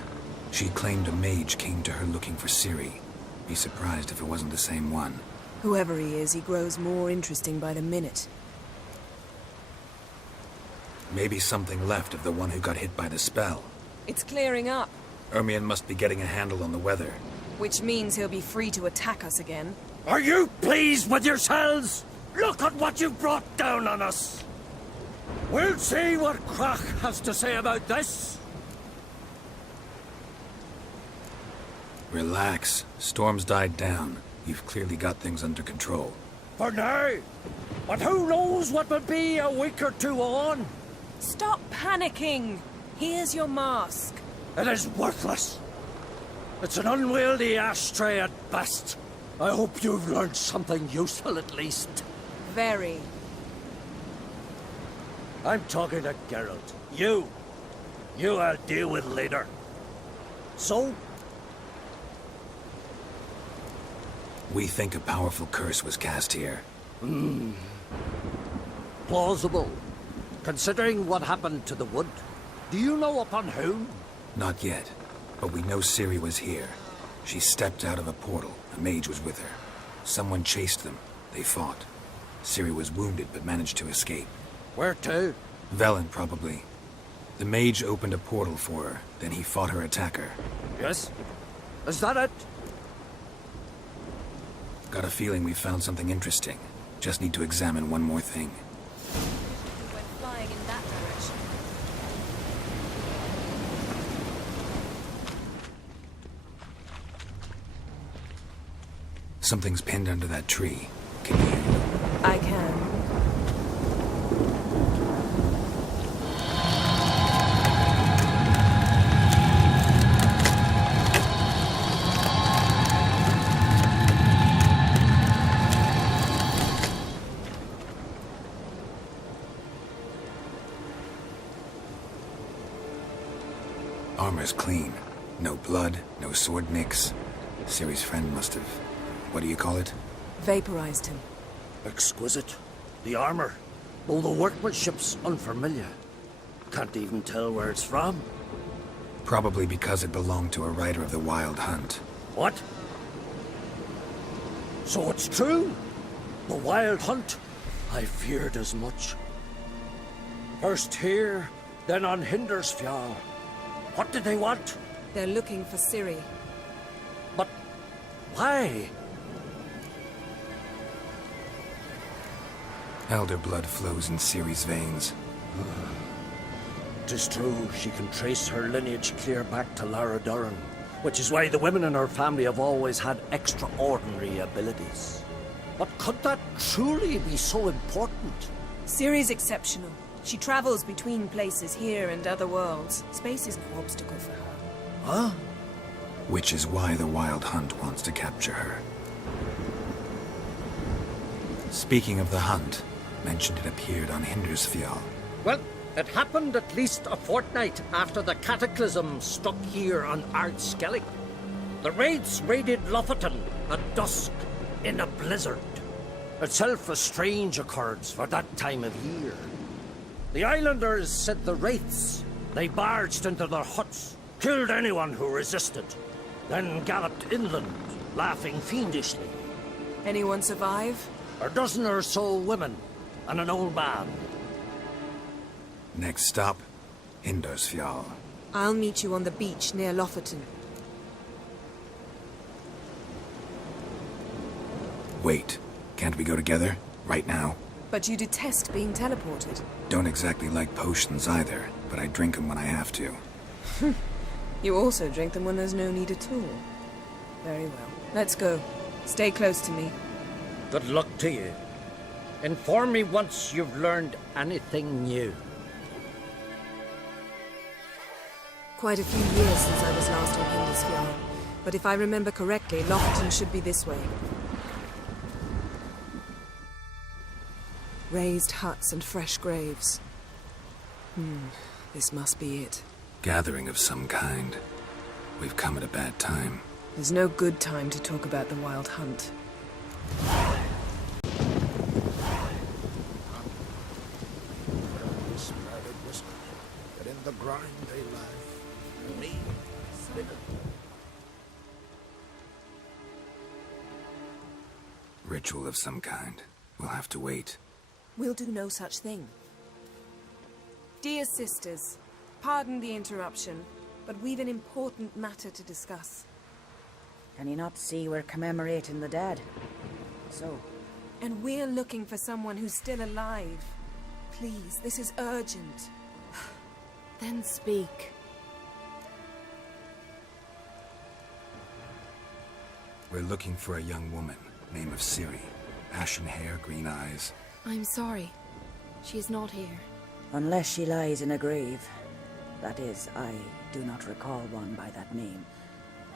she claimed a mage came to her looking for Ciri. Be surprised if it wasn't the same one. Whoever he is, he grows more interesting by the minute. Maybe something left of the one who got hit by the spell. It's clearing up, Ermion must be getting a handle on the weather. which means he'll be free to attack us again. Are you pleased with yourselves? Look at what you've brought down on us. We'll see what Crach has to say about this. Relax. Storm's died down. You've clearly got things under control. For now. But who knows what will be a week or two on? Stop panicking! Here's your mask. It is worthless. It's an unwieldy ashtray at best. I hope you've learned something useful at least. Very. I'm talking to Geralt. You I'll deal with later. So? We think a powerful curse was cast here. Plausible. Considering what happened to the wood. Do you know upon whom? Not yet, but we know Ciri was here. She stepped out of a portal. A mage was with her. Someone chased them. They fought. Ciri was wounded but managed to escape. Where to? Velen, probably. The mage opened a portal for her, then he fought her attacker. Yes? Is that it? Got a feeling we found something interesting. Just need to examine one more thing. Went flying in that direction. Something's pinned under that tree. Can you? I can. Armor's clean. No blood, no sword nicks. Ciri's friend must have... what do you call it? Vaporized him. Exquisite. The armor. Though the workmanship's unfamiliar. Can't even tell where it's from. Probably because it belonged to a rider of the Wild Hunt. What? So it's true? The Wild Hunt? I feared as much. First here, then on Hindersfjall. What did they want? They're looking for Ciri. But why? Elder blood flows in Ciri's veins. 'Tis true, she can trace her lineage clear back to Lara Duran, which is why the women in her family have always had extraordinary abilities. But could that truly be so important? Ciri's exceptional. She travels between places here and other worlds. Space is no obstacle for her. Huh? Which is why the Wild Hunt wants to capture her. Speaking of the hunt, mentioned it appeared on Hindersfjall. Well, it happened at least a fortnight after the cataclysm struck here on Ard Skellig. The raids raided Lofoten at dusk in a blizzard. Itself a strange occurrence for that time of year. The islanders said the wraiths. They barged into their huts, killed anyone who resisted, then galloped inland, laughing fiendishly. Anyone survive? A dozen or so women, and an old man. Next stop, Hindersfjall. I'll meet you on the beach near Lofoten. Wait, can't we go together? Right now? But you detest being teleported. Don't exactly like potions either, but I drink them when I have to. You also drink them when there's no need at all. Very well. Let's go. Stay close to me. Good luck to you. Inform me once you've learned anything new. Quite a few years since I was last on Hindersfjall. But if I remember correctly, Lofoten should be this way. Raised huts and fresh graves. This must be it. Gathering of some kind. We've come at a bad time. There's no good time to talk about the Wild Hunt. But in the grind they lie. Me, living. Ritual of some kind. We'll have to wait. We'll do no such thing. Dear sisters, pardon the interruption, but we've an important matter to discuss. Can you not see we're commemorating the dead? So? And we're looking for someone who's still alive. Please, this is urgent. Then speak. We're looking for a young woman, name of Ciri. Ashen hair, green eyes. I'm sorry. She is not here. Unless she lies in a grave. That is, I do not recall one by that name.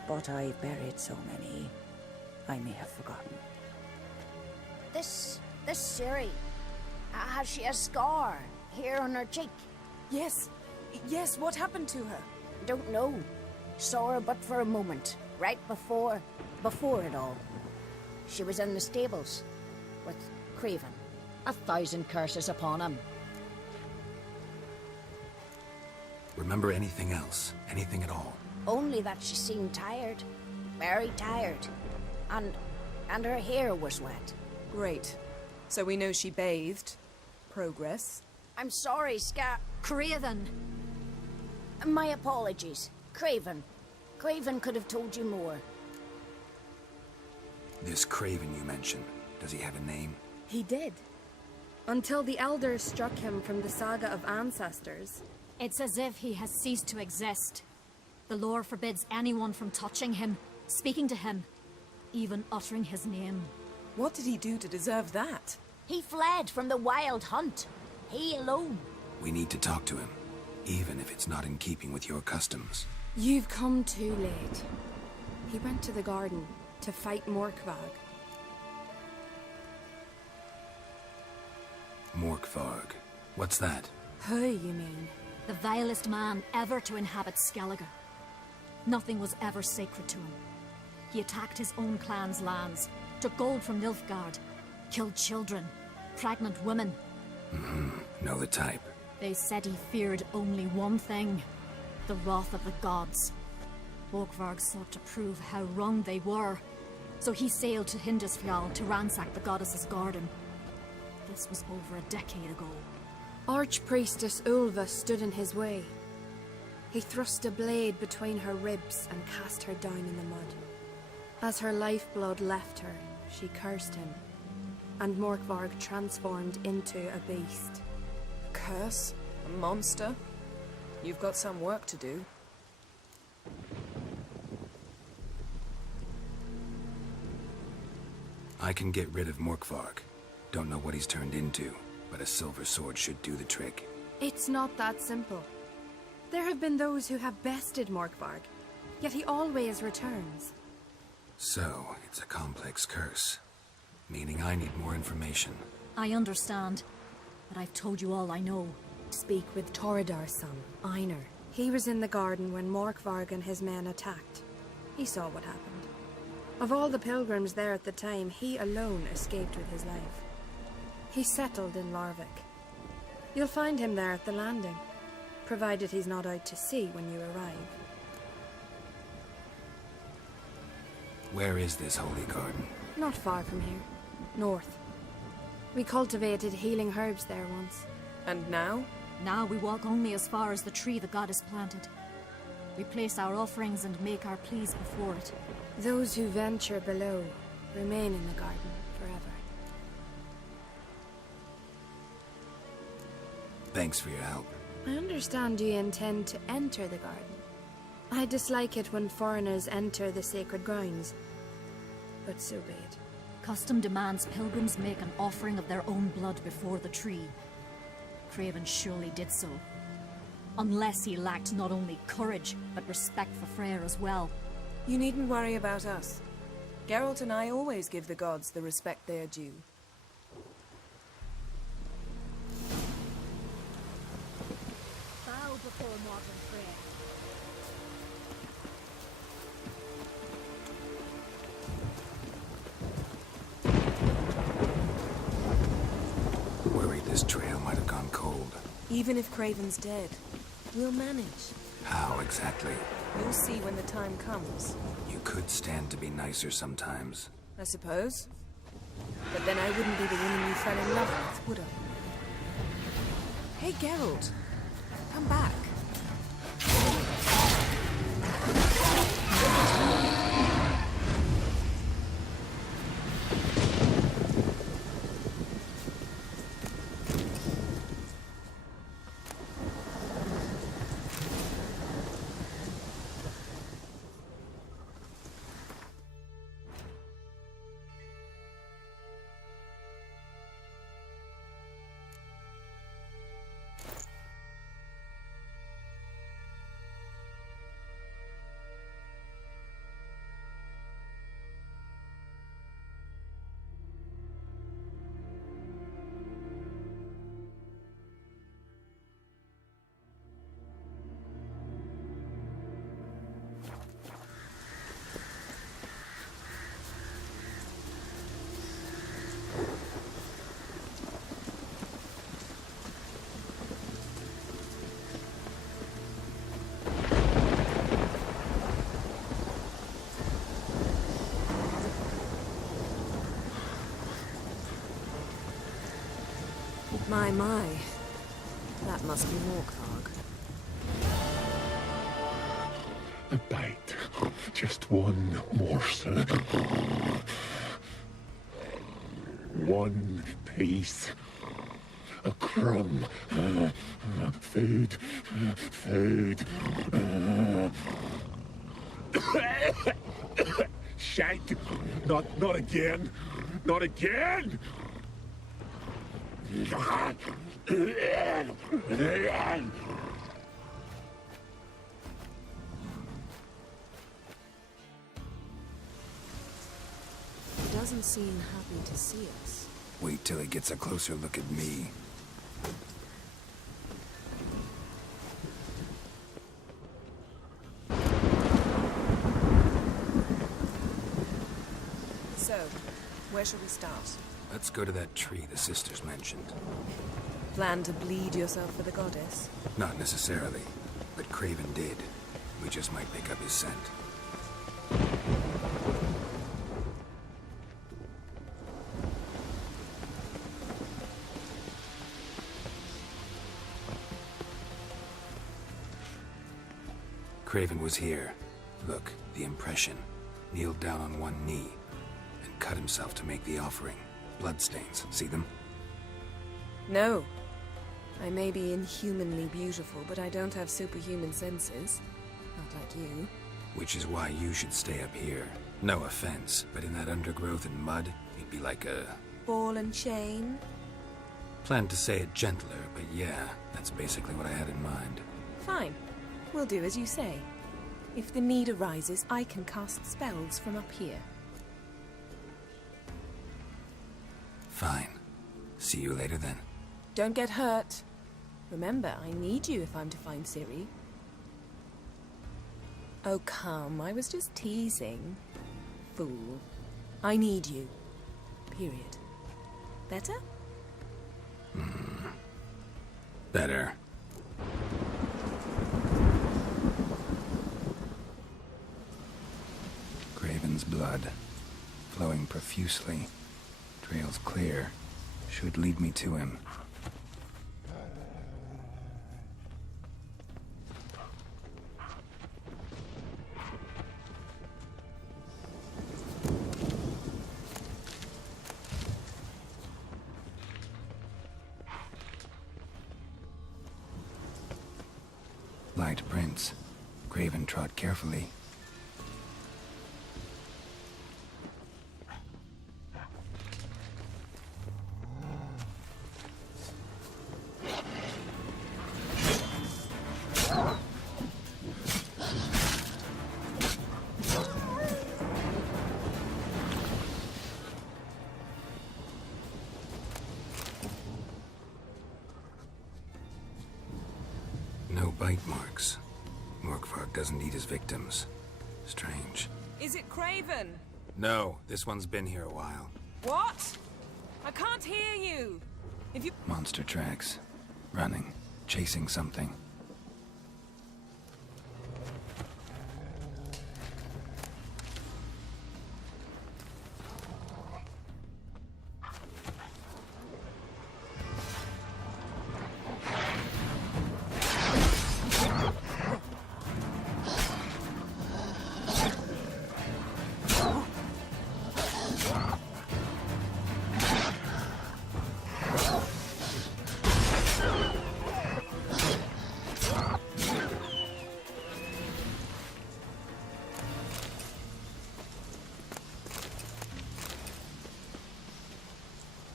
But I've buried so many, I may have forgotten. This Ciri, has she a scar here on her cheek? Yes. Yes, what happened to her? Don't know. Saw her but for a moment, right before it all. She was in the stables with Craven. 1,000 curses upon him. Remember anything else? Anything at all? Only that she seemed tired. Very tired. And her hair was wet. Great. So we know she bathed. Progress. I'm sorry, Craven. My apologies. Craven. Craven could have told you more. This Craven you mentioned, does he have a name? He did. Until the elders struck him from the saga of ancestors. It's as if he has ceased to exist. The lore forbids anyone from touching him, speaking to him, even uttering his name. What did he do to deserve that? He fled from the wild hunt. He alone. We need to talk to him, even if it's not in keeping with your customs. You've come too late. He went to the garden to fight Morkvarg. Morkvarg. What's that? Who, you mean? The vilest man ever to inhabit Skellige. Nothing was ever sacred to him. He attacked his own clan's lands, took gold from Nilfgaard, killed children, pregnant women. Know the type. They said he feared only one thing, the wrath of the gods. Morkvarg sought to prove how wrong they were, so he sailed to Hindisfjall to ransack the goddess's garden. This was over a decade ago. Archpriestess Ulva stood in his way. He thrust a blade between her ribs and cast her down in the mud. As her lifeblood left her, she cursed him, and Morkvarg transformed into a beast. A curse? A monster? You've got some work to do. I can get rid of Morkvarg. Don't know what he's turned into, but a silver sword should do the trick. It's not that simple. There have been those who have bested Morkvarg, yet he always returns. So, it's a complex curse. Meaning I need more information. I understand, but I've told you all I know. Speak with Toradar's son, Einar. He was in the garden when Morkvarg and his men attacked. He saw what happened. Of all the pilgrims there at the time, he alone escaped with his life. He settled in Larvik. You'll find him there at the landing, provided he's not out to sea when you arrive. Where is this holy garden? Not far from here. North. We cultivated healing herbs there once. And now? Now we walk only as far as the tree the goddess planted. We place our offerings and make our pleas before it. Those who venture below remain in the garden forever. Thanks for your help. I understand you intend to enter the garden. I dislike it when foreigners enter the sacred grounds, but so be it. Custom demands pilgrims make an offering of their own blood before the tree. Craven surely did so. Unless he lacked not only courage, but respect for Freyr as well. You needn't worry about us. Geralt and I always give the gods the respect they are due. Bow before Morgan Freyr. Worried this trail might have gone cold. Even if Craven's dead, we'll manage. How exactly? You'll see when the time comes. You could stand to be nicer sometimes. I suppose. But then I wouldn't be the woman you fell in love with, would I? Hey, Geralt. Come back. My. That must be Morkvarg. A bite. Just one morsel. One piece. A crumb. Food. Food. Shank. Not again. Not again! He doesn't seem happy to see us. Wait till he gets a closer look at me. So, where shall we start? Let's go to that tree the sisters mentioned. Plan to bleed yourself for the goddess? Not necessarily, but Craven did. We just might pick up his scent. Craven was here. Look, the impression. Kneeled down on one knee and cut himself to make the offering. Bloodstains. See them? No. I may be inhumanly beautiful, but I don't have superhuman senses. Not like you. Which is why you should stay up here. No offense, but in that undergrowth and mud, you'd be like a... Ball and chain? Planned to say it gentler, but yeah, that's basically what I had in mind. Fine. We'll do as you say. If the need arises, I can cast spells from up here. Fine. See you later then. Don't get hurt. Remember, I need you if I'm to find Ciri. Oh, come. I was just teasing. Fool. I need you. Period. Better? Better. Craven's blood. Flowing profusely. Trails clear. Should lead me to him. Light prints. Craven trod carefully. No bite marks. Morkvarg doesn't eat his victims. Strange. Is it Craven? No, this one's been here a while. What? I can't hear you. If you... Monster tracks. Running. Chasing something.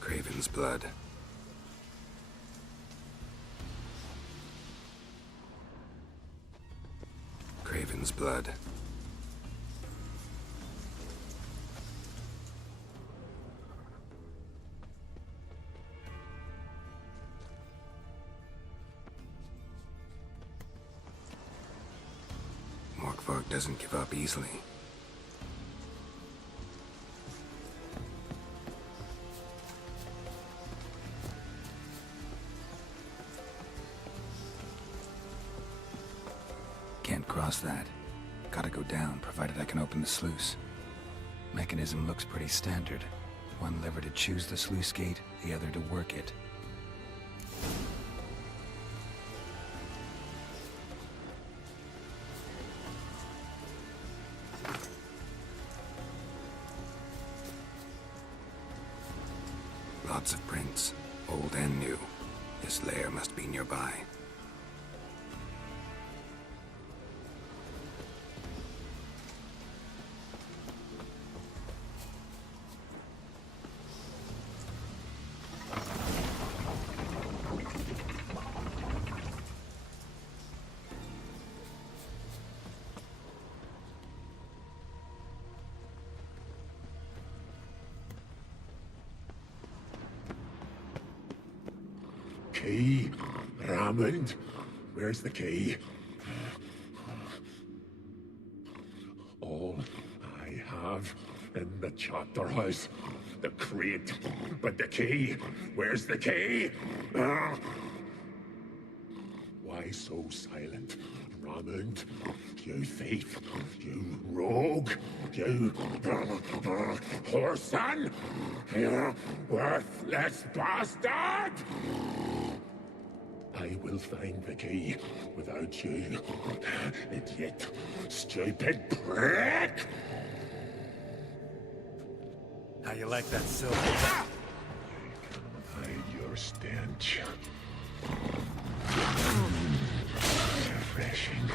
Craven's blood. Craven's blood. Morkvarg doesn't give up easily. Can't cross that. Gotta go down, provided I can open the sluice. Mechanism looks pretty standard. One lever to choose the sluice gate, the other to work it. Lots of prints, old and new. His lair must be nearby. Key? Raymond? Where's the key? All I have in the chapter house. The crate. But the key? Where's the key? Why so silent? Raymond, you thief, you rogue, you whoreson, you worthless bastard! I will find the key without you, idiot, stupid prick! How you like that silver? Hide your stench. Refreshing.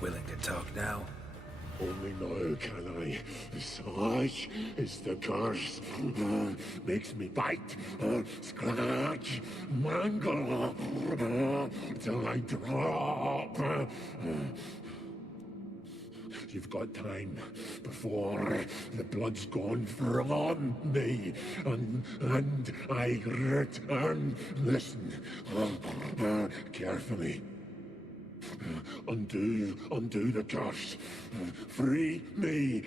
Willing to talk now? Only now can I. Such is the curse. Makes me bite, scratch, mangle, till I drop. You've got time before the blood's gone from me, and I return. Listen, carefully. Undo the curse. Free me.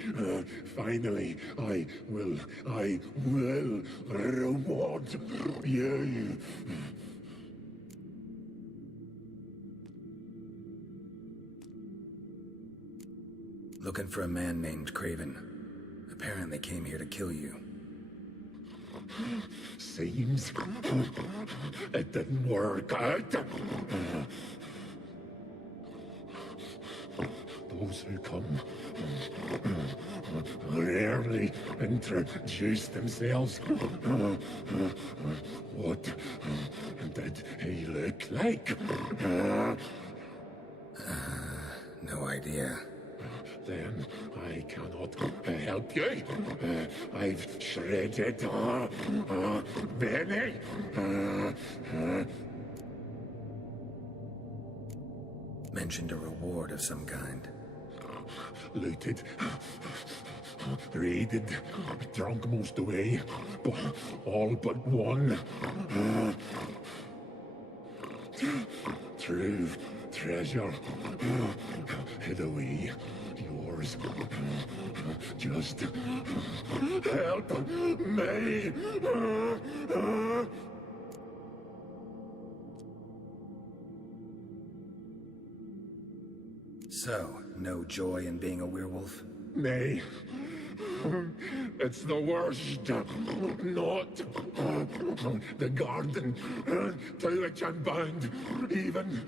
Finally, I will reward you. Looking for a man named Craven. Apparently came here to kill you. Seems it didn't work out. Those who come rarely introduce themselves. What did he look like? No idea. Then I cannot help you. I've shredded many. Mentioned a reward of some kind. Looted, raided, drunk most away, all but one. True treasure, hid away. Yours. Just help me. So, no joy in being a werewolf? Nay. It's the worst. Not the garden to which I'm bound, even.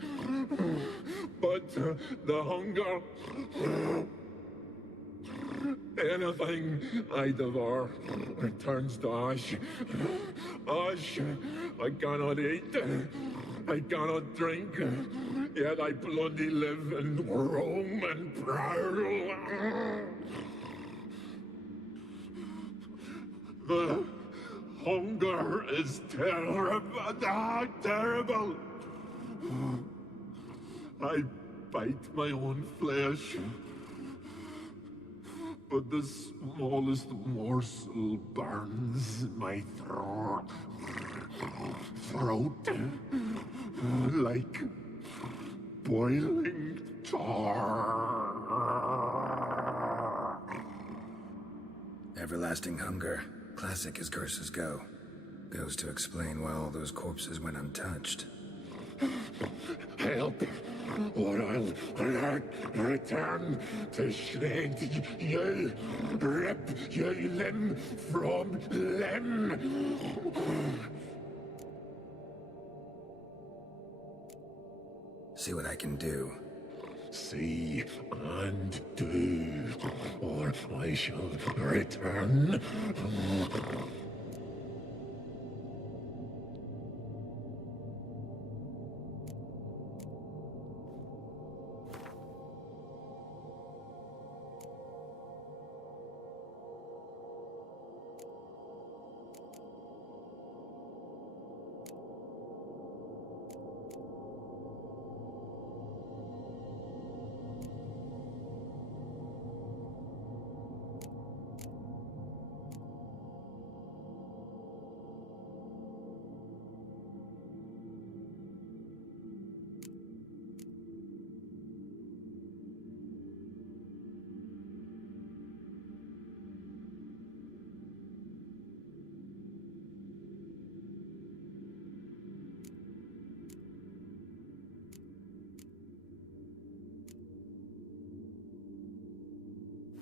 But the hunger. Anything I devour returns to ash. Ash I cannot eat. I cannot drink. Yet I bloody live and roam and prowl. The hunger is terrible. Terrible. I bite my own flesh. But the smallest morsel burns my throat. Like boiling tar. Everlasting hunger. Classic as curses go. Goes to explain why all those corpses went untouched. Help! or I'll return to shred you, rip you limb from limb. See what I can do. See and do, or I shall return.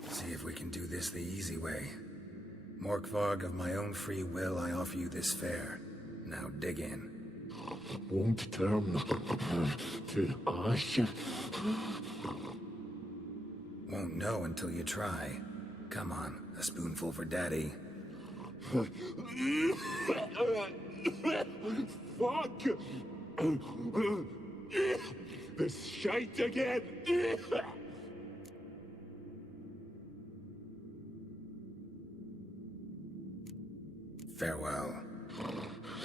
See if we can do this the easy way. Morkvarg, of my own free will, I offer you this fare. Now dig in. Won't turn to ash. Won't know until you try. Come on, a spoonful for Daddy. Fuck! This shite again! Farewell.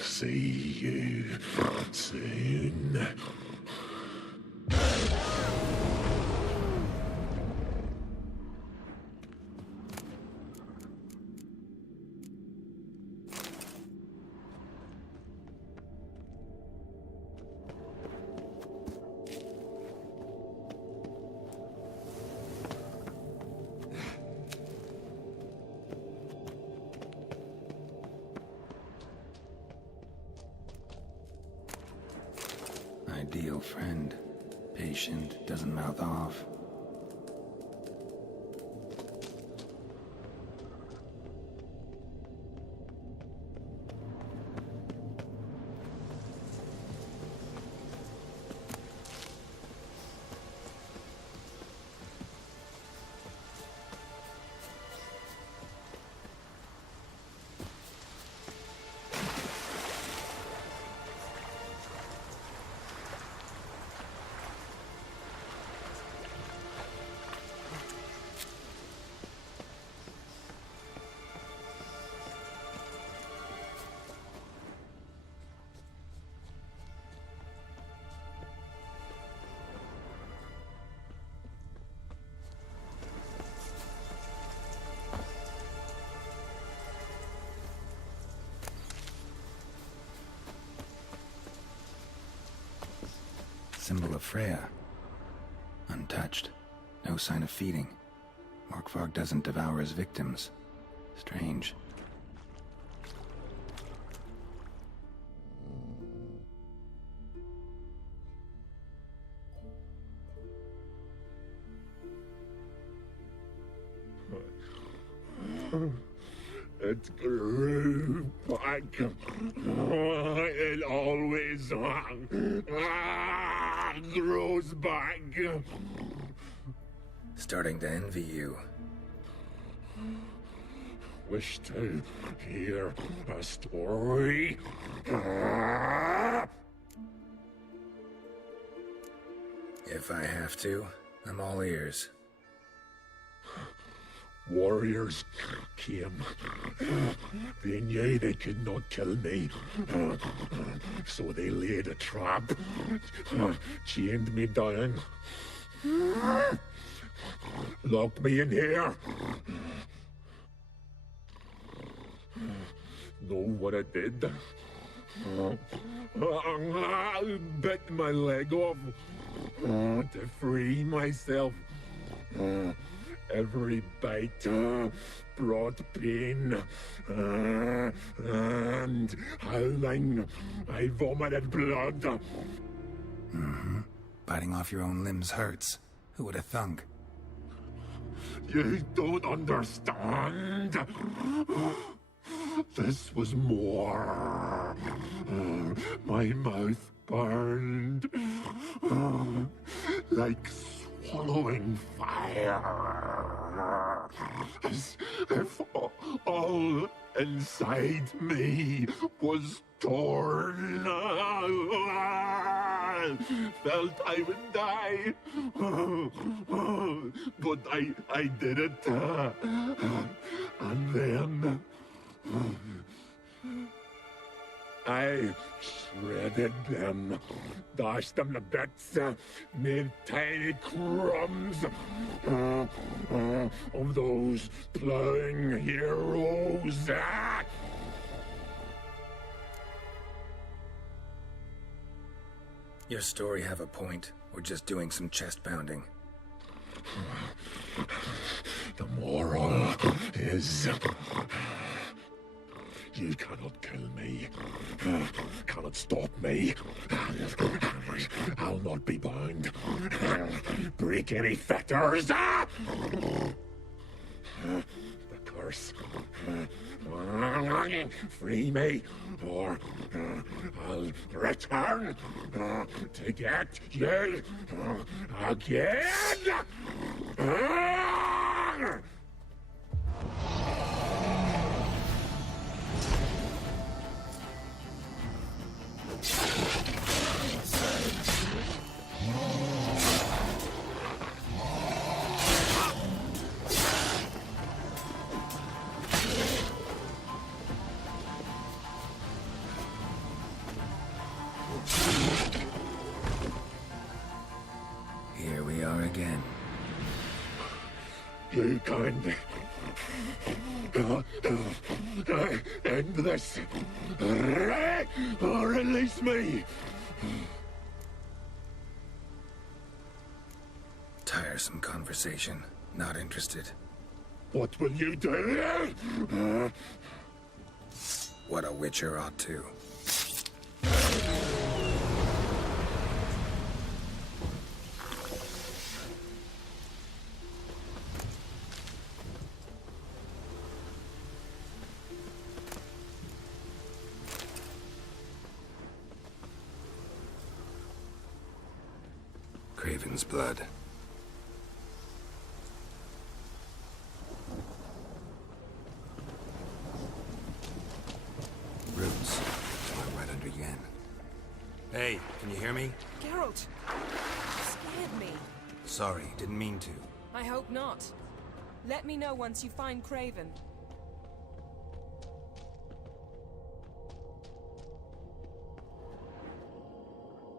See you soon. Ideal friend. Patient, doesn't mouth off. Symbol of Freya. Untouched. No sign of feeding. Morkvarg doesn't devour his victims. Strange. It grew back. It always grows back. Starting to envy you. Wish to hear a story? If I have to, I'm all ears. Warriors came. They knew they could not kill me, so they laid a trap, chained me down, locked me in here. Know what I did? I bit my leg off to free myself. Every bite brought pain, and howling, I vomited blood. Mm-hmm. Biting off your own limbs hurts. Who would have thunk? You don't understand. This was more. My mouth burned. Like swallowing fire. As if all inside me was torn. Felt I would die. But I did it. And then I shredded them, dashed them to bits, made tiny crumbs of those plowing heroes. Your story have a point, or just doing some chest pounding? The moral is... You cannot kill me. Cannot stop me. I'll not be bound. Break any fetters. The curse. Free me, or I'll return to get you again. Here we are again. You can't end this. Or release me. Tiresome conversation. Not interested. What will you do? What a witcher ought to. Craven's blood. Roots. Right under Yen. Hey, can you hear me? Geralt! You scared me. Sorry, didn't mean to. I hope not. Let me know once you find Craven.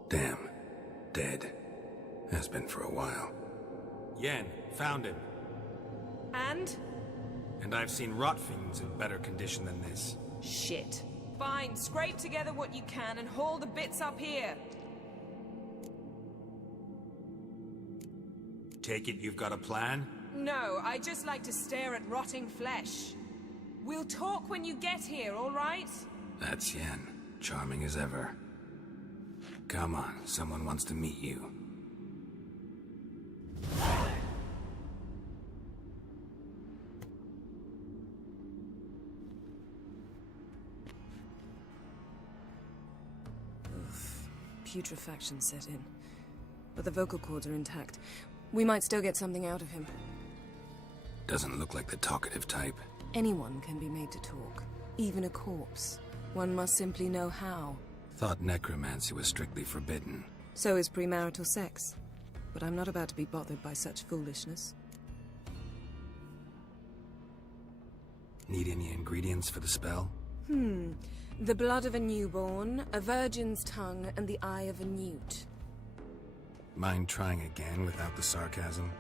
Damn. Dead. Has been for a while. Yen, found him. And? And I've seen rot fiends in better condition than this. Shit. Fine, scrape together what you can and haul the bits up here. Take it you've got a plan? No, I just like to stare at rotting flesh. We'll talk when you get here, all right? That's Yen. Charming as ever. Come on, someone wants to meet you. Putrefaction set in. But the vocal cords are intact. We might still get something out of him. Doesn't look like the talkative type. Anyone can be made to talk. Even a corpse. One must simply know how. Thought necromancy was strictly forbidden. So is premarital sex. But I'm not about to be bothered by such foolishness. Need any ingredients for the spell? The blood of a newborn, a virgin's tongue, and the eye of a newt. Mind trying again without the sarcasm?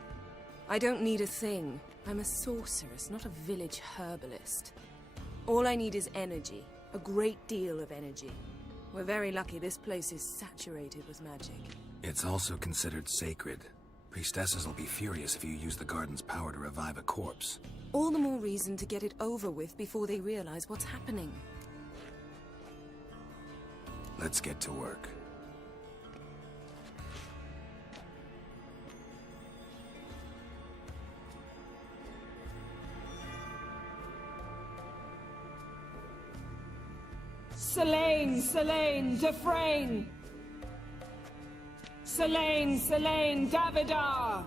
I don't need a thing. I'm a sorceress, not a village herbalist. All I need is energy. A great deal of energy. We're very lucky this place is saturated with magic. It's also considered sacred. Priestesses will be furious if you use the garden's power to revive a corpse. All the more reason to get it over with before they realize what's happening. Let's get to work. Selene, Selene, Defrain! Selene, Selene, Davidar!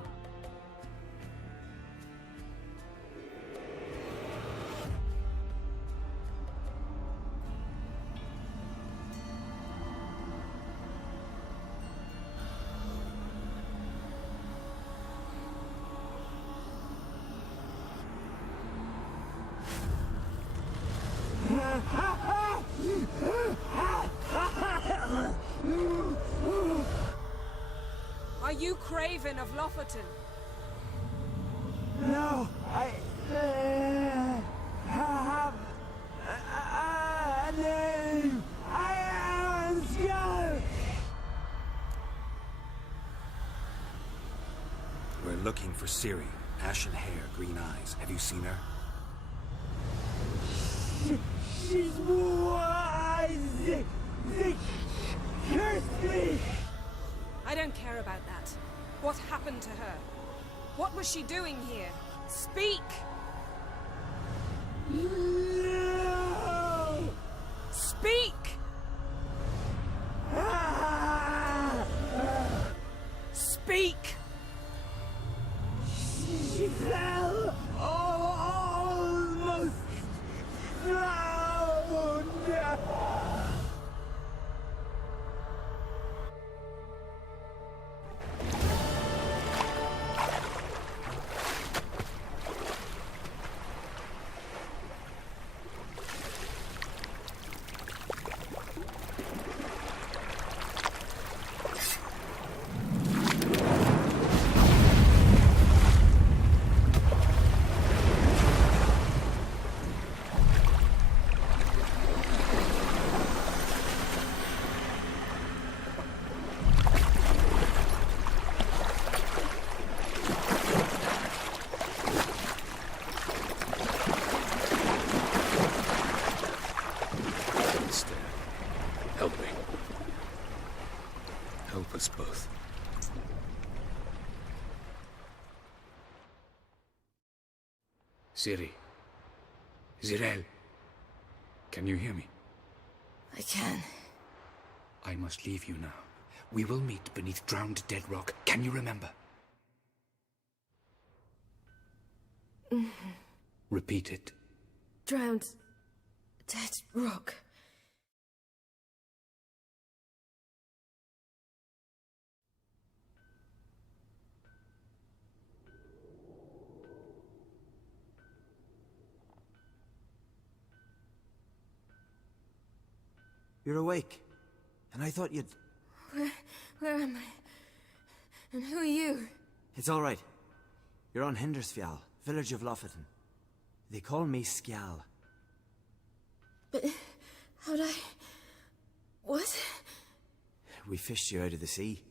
Are you Craven of Lofoten? No, I have a name. I am Skull. We're looking for Ciri. Ashen hair, green eyes. Have you seen her? She's wise. They cursed me. I don't care about that. What happened to her? What was she doing here? Speak! No! Speak! Speak! She fell almost drowned. Help me. Help us both. Ciri. Zirael. Can you hear me? I can. I must leave you now. We will meet beneath drowned dead rock. Can you remember? Repeat it. Drowned. Dead rock. You're awake. And I thought you'd... Where am I? And who are you? It's all right. You're on Hindersfjall, village of Lofoten. They call me Skjal. But how'd I... What? We fished you out of the sea.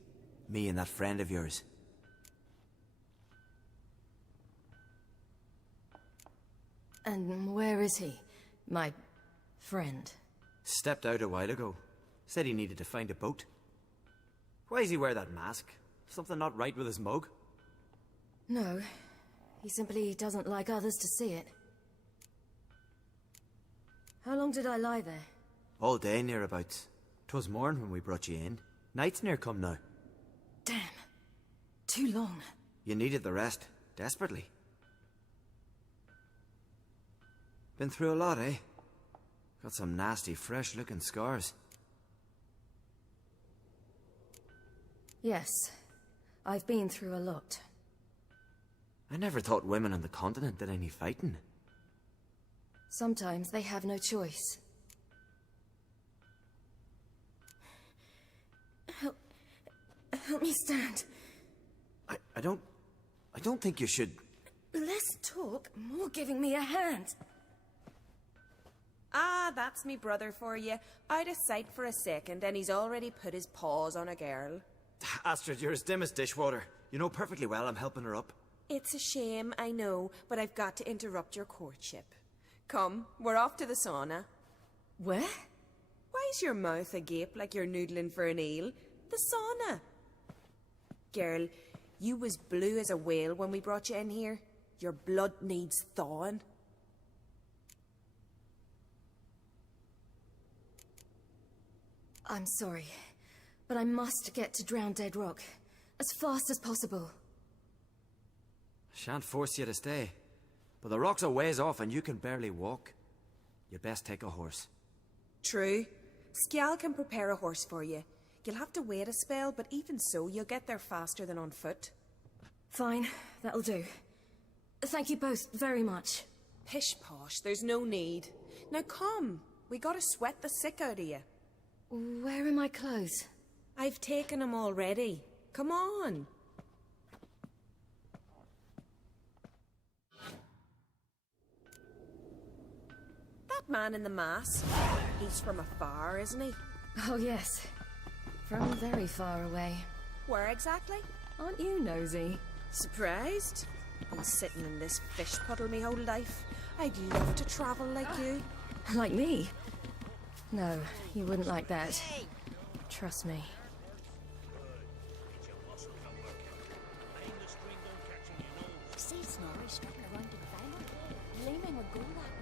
Me and that friend of yours. And where is he? My friend. Stepped out a while ago. Said he needed to find a boat. Why does he wear that mask? Something not right with his mug? No. He simply doesn't like others to see it. How long did I lie there? All day nearabouts. 'Twas morn when we brought you in. Night's near come now. Damn. Too long. You needed the rest. Desperately. Been through a lot, eh? Got some nasty, fresh-looking scars. Yes. I've been through a lot. I never thought women on the continent did any fighting. Sometimes they have no choice. Help me stand. I don't think you should... Less talk, more giving me a hand. Ah, that's me brother for you. Out of sight for a second, and he's already put his paws on a girl. Astrid, you're as dim as dishwater. You know perfectly well I'm helping her up. It's a shame, I know, but I've got to interrupt your courtship. Come, we're off to the sauna. Where? Why's your mouth agape like you're noodling for an eel? The sauna. Girl, you was blue as a whale when we brought you in here. Your blood needs thawing. I'm sorry, but I must get to Drowned Dead Rock as fast as possible. Shan't force you to stay, but the rock's a ways off and you can barely walk. You'd best take a horse. True. Skjal can prepare a horse for you. You'll have to wait a spell, but even so, you'll get there faster than on foot. Fine, that'll do. Thank you both very much. Pish posh, there's no need. Now come, we gotta sweat the sick out of you. Where are my clothes? I've taken them already. Come on. That man in the mask, he's from afar, isn't he? Oh yes, from very far away. Where exactly? Aren't you nosy? Surprised? Been sitting in this fish puddle me whole life. I'd love to travel like you. Like me? No, you wouldn't like that. Trust me. See Snorri strutting around in the vine, gleaming with gold at him.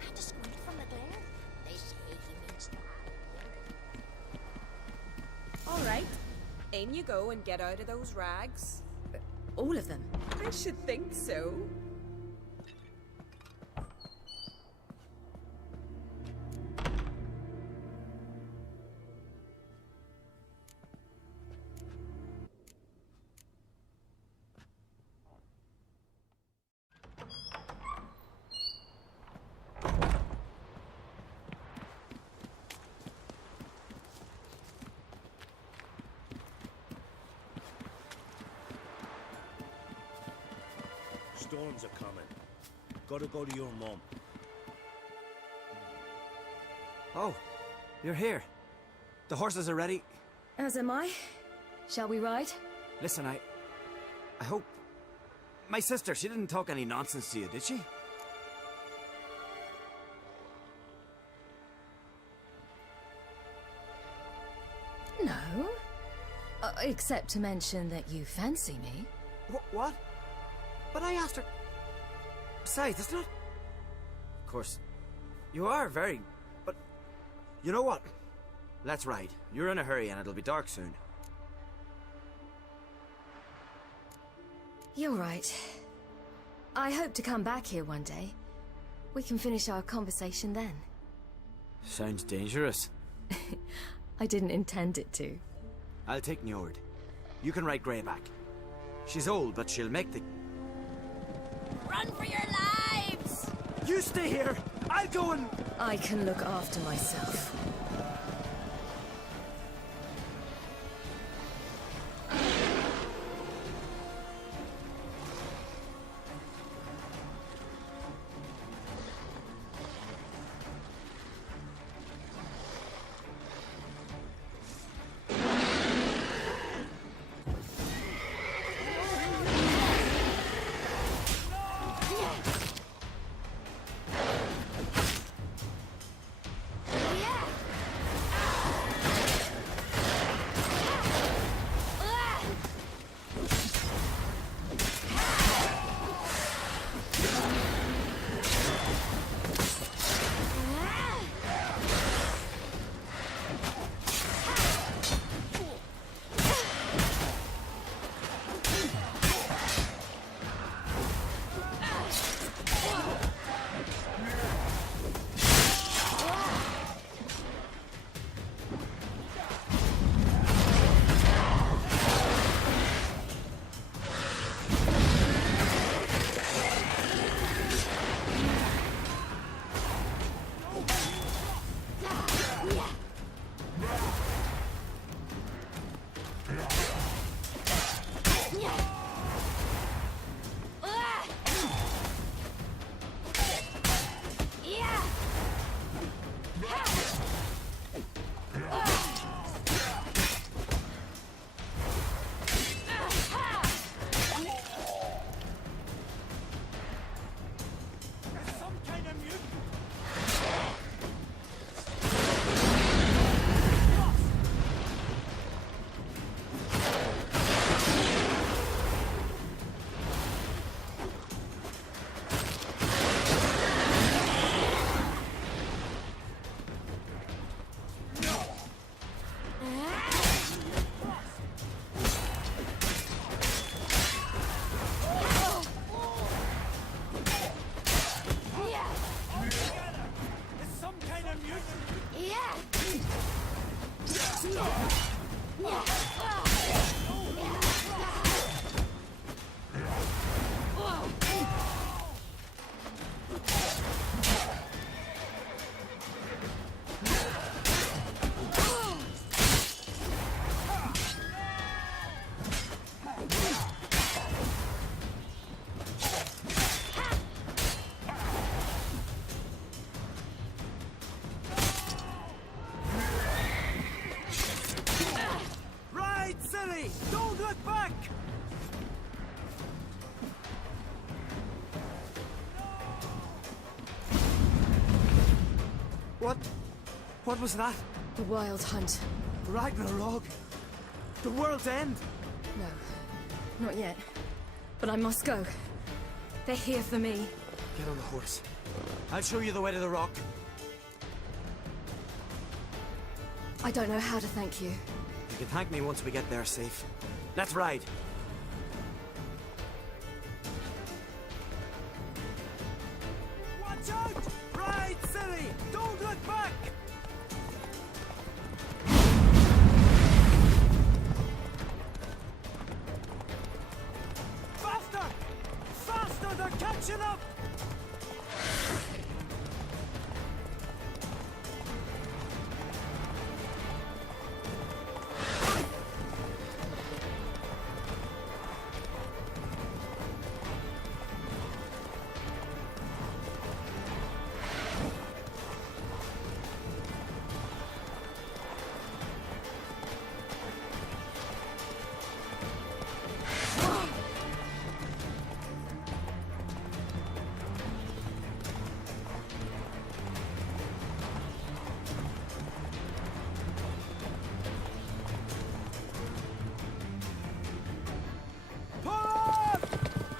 Had to squint from the glare. They say he means All right. In you go and get out of those rags. All of them? I should think so. Storms are coming. Gotta go to your mum. Oh, you're here. The horses are ready. As am I. Shall we ride? Listen, I hope... My sister, she didn't talk any nonsense to you, did she? No. Except to mention that you fancy me. What? But I asked her... Besides, it's not... Of course, you are very... But... You know what? Let's ride. You're in a hurry and it'll be dark soon. You're right. I hope to come back here one day. We can finish our conversation then. Sounds dangerous. I didn't intend it to. I'll take Njord. You can ride Greyback. She's old, but she'll make the... Run for your lives! You stay here! I'll go and... I can look after myself. Ciri! Don't look back! What? What was that? The Wild Hunt. Ragnarok? The world's end? No, not yet. But I must go. They're here for me. Get on the horse. I'll show you the way to the rock. I don't know how to thank you. You can thank me once we get there safe. Let's ride. Watch out! Ride, Ciri! Don't look back! Faster! Faster! They're catching up!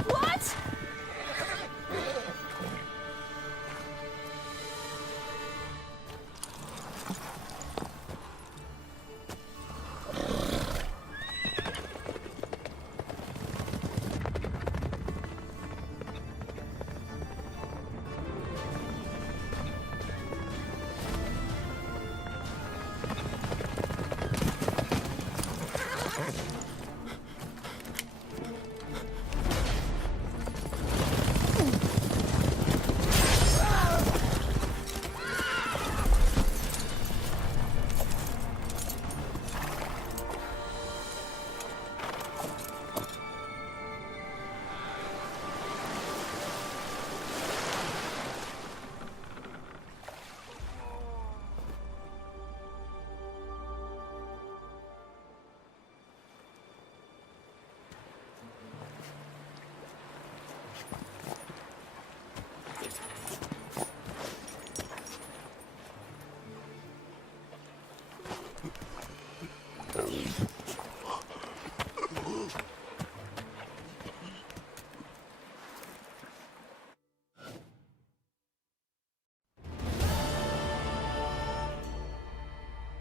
What?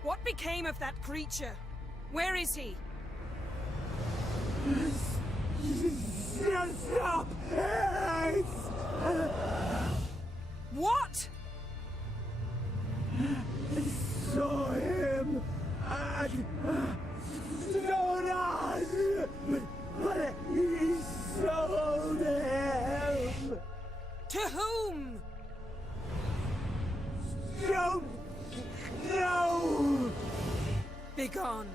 What became of that creature? Where is he? Stop! What? Saw him at Stonan, but he sold him. To whom? Don't know. Begone.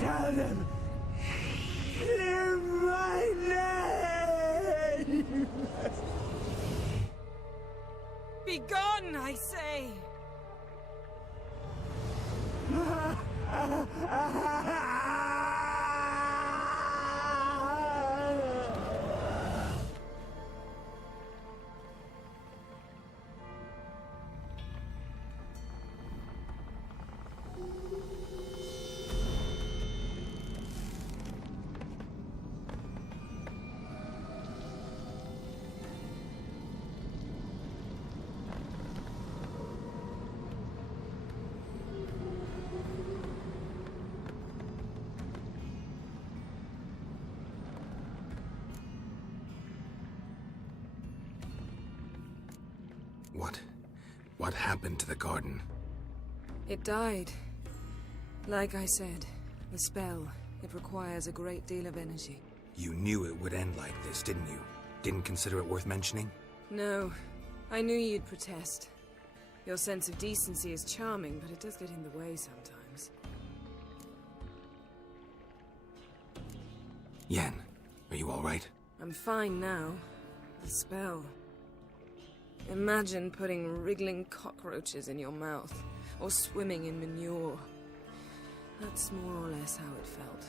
Tell them. Clear my name. Begone, I say. What happened to the garden? It died. Like I said, the spell, it requires a great deal of energy. You knew it would end like this, didn't you? Didn't consider it worth mentioning? No. I knew you'd protest. Your sense of decency is charming, but it does get in the way sometimes. Yen, are you all right? I'm fine now. The spell. Imagine putting wriggling cockroaches in your mouth, or swimming in manure. That's more or less how it felt.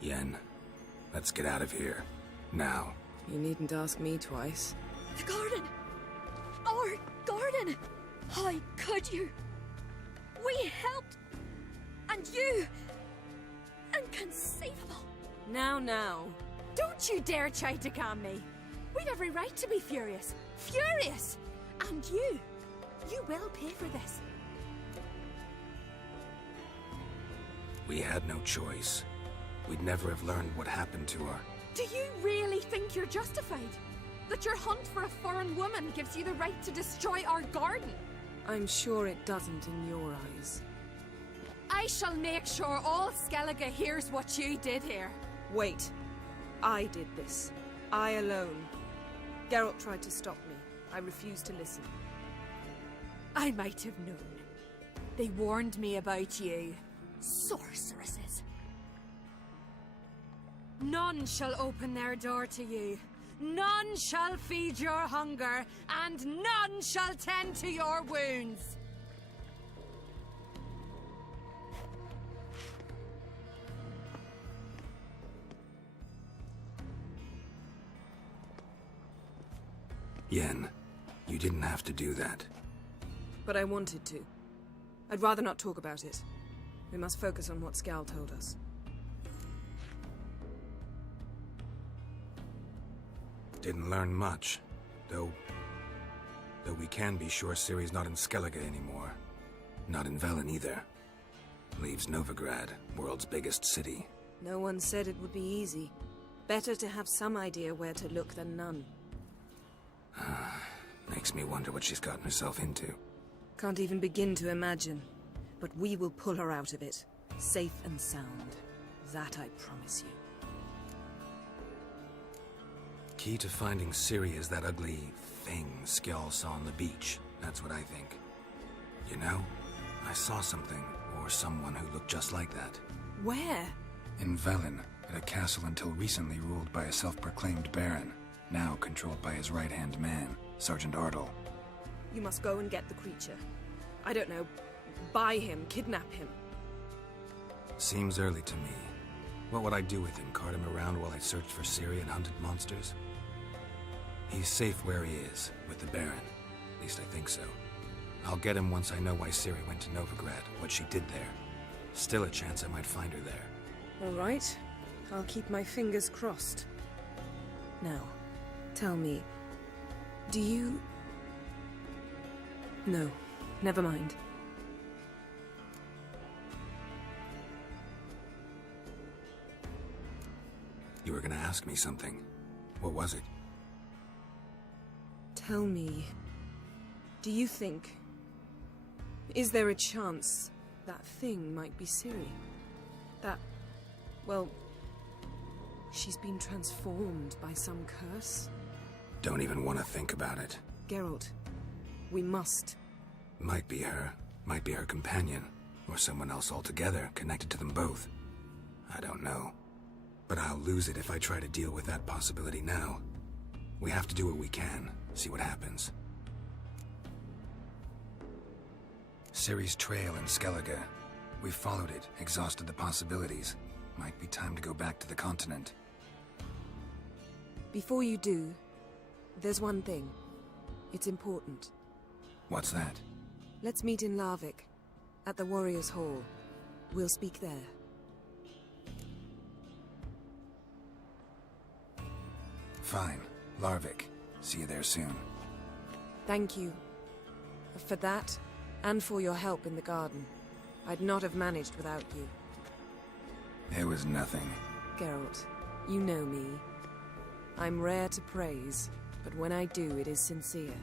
Yen, let's get out of here. Now. You needn't ask me twice. The garden! Our garden! How could you? We helped! And you! Inconceivable! Now. Don't you dare try to calm me! We'd every right to be furious! Furious! And you will pay for this. We had no choice. We'd never have learned what happened to her. Do you really think you're justified? That your hunt for a foreign woman gives you the right to destroy our garden? I'm sure it doesn't in your eyes. I shall make sure all Skellige hears what you did here. Wait. I did this. I alone. Geralt tried to stop me. I refused to listen. I might have known. They warned me about you. Sorceresses. None shall open their door to you. None shall feed your hunger, and none shall tend to your wounds. Yen, you didn't have to do that. But I wanted to. I'd rather not talk about it. We must focus on what Scal told us. Didn't learn much, though we can be sure Ciri's not in Skellige anymore. Not in Velen either. Leaves Novigrad, world's biggest city. No one said it would be easy. Better to have some idea where to look than none. Makes me wonder what she's gotten herself into. Can't even begin to imagine. But we will pull her out of it. Safe and sound. That I promise you. Key to finding Ciri is that ugly thing Skjall saw on the beach. That's what I think. You know, I saw something, or someone who looked just like that. Where? In Velen, at a castle until recently ruled by a self-proclaimed baron, now controlled by his right-hand man, Sergeant Ardle. You must go and get the creature. I don't know, buy him, kidnap him. Seems early to me. What would I do with him? Cart him around while I searched for Ciri and hunted monsters? He's safe where he is, with the Baron. At least I think so. I'll get him once I know why Ciri went to Novigrad, what she did there. Still a chance I might find her there. All right. I'll keep my fingers crossed. Now, tell me, do you... No, never mind. You were gonna ask me something. What was it? Tell me, do you think... Is there a chance that thing might be Ciri? That... well... she's been transformed by some curse? Don't even want to think about it. Geralt, we must. Might be her companion, or someone else altogether connected to them both. I don't know. But I'll lose it if I try to deal with that possibility now. We have to do what we can, see what happens. Ciri's trail in Skellige. We followed it, exhausted the possibilities. Might be time to go back to the continent. Before you do, there's one thing. It's important. What's that? Let's meet in Larvik, at the Warriors' Hall. We'll speak there. Fine. Larvik. See you there soon. Thank you. For that, and for your help in the garden. I'd not have managed without you. It was nothing. Geralt, you know me. I'm rare to praise, but when I do, it is sincere.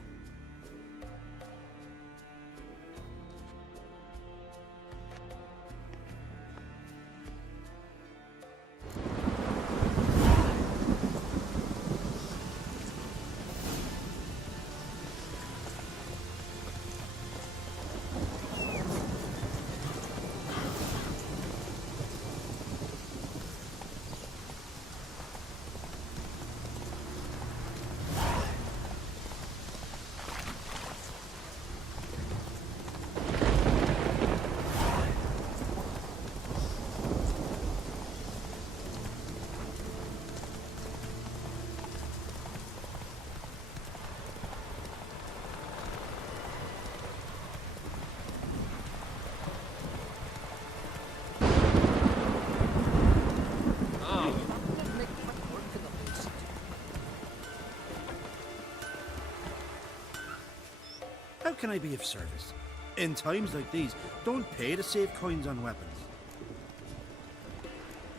can I be of service? In times like these, don't pay to save coins on weapons.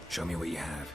Show me what you have.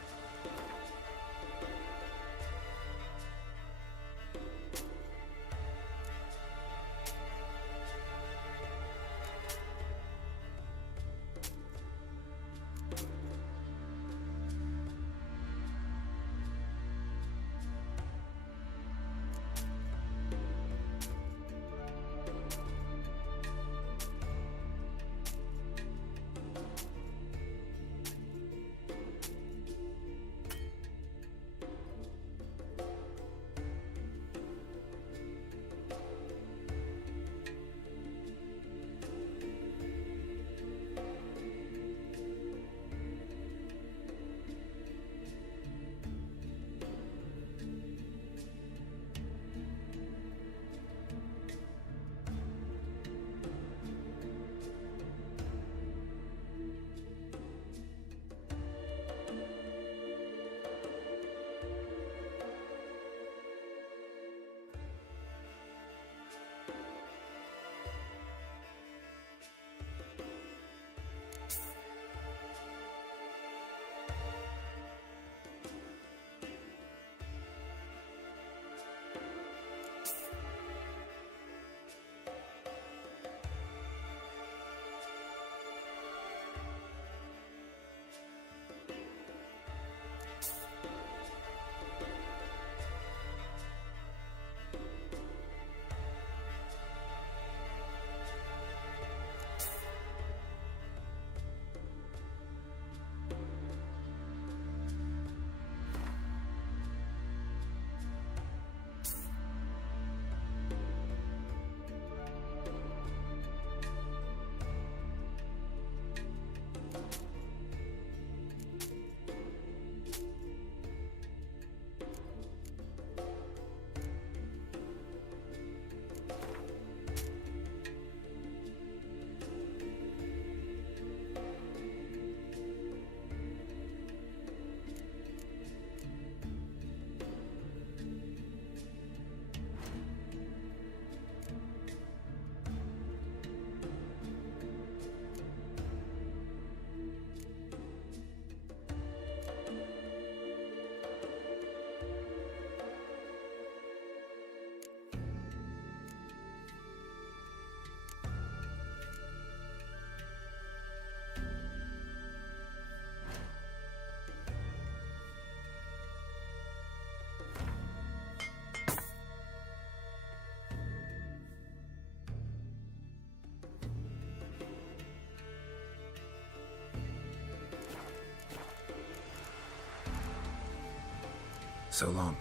So long.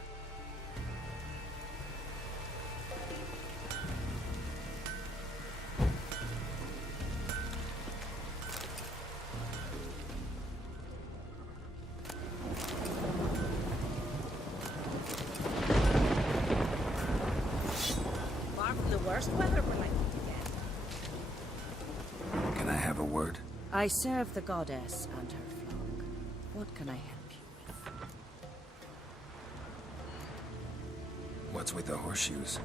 Far from the worst weather we're likely to get. Can I have a word? I serve the goddess and her flock. What can I help you with? What's with the horseshoes?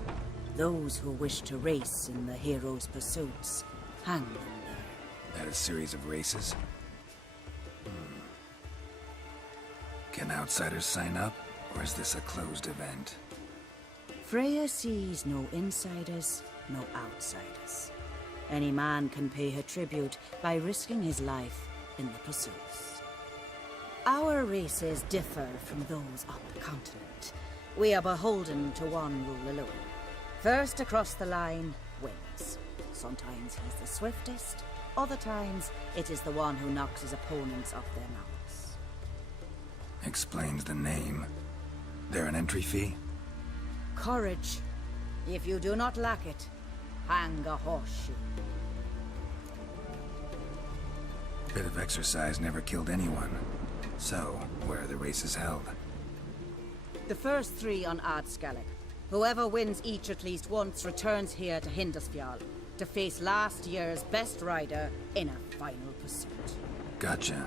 Those who wish to race in the hero's pursuits, hang them there. At a series of races? Can outsiders sign up, or is this a closed event? Freya sees no insiders, no outsiders. Any man can pay her tribute by risking his life in the pursuits. Our races differ from those up the continent. We are beholden to one rule alone. First across the line wins. Sometimes he's the swiftest, other times it is the one who knocks his opponents off their mounts. Explains the name. There an entry fee? Courage. If you do not lack it, hang a horseshoe. Bit of exercise never killed anyone. So, where are the races held? The first 3 on Ardskellig. Whoever wins each at least once returns here to Hindisfjall to face last year's best rider in a final pursuit. Gotcha.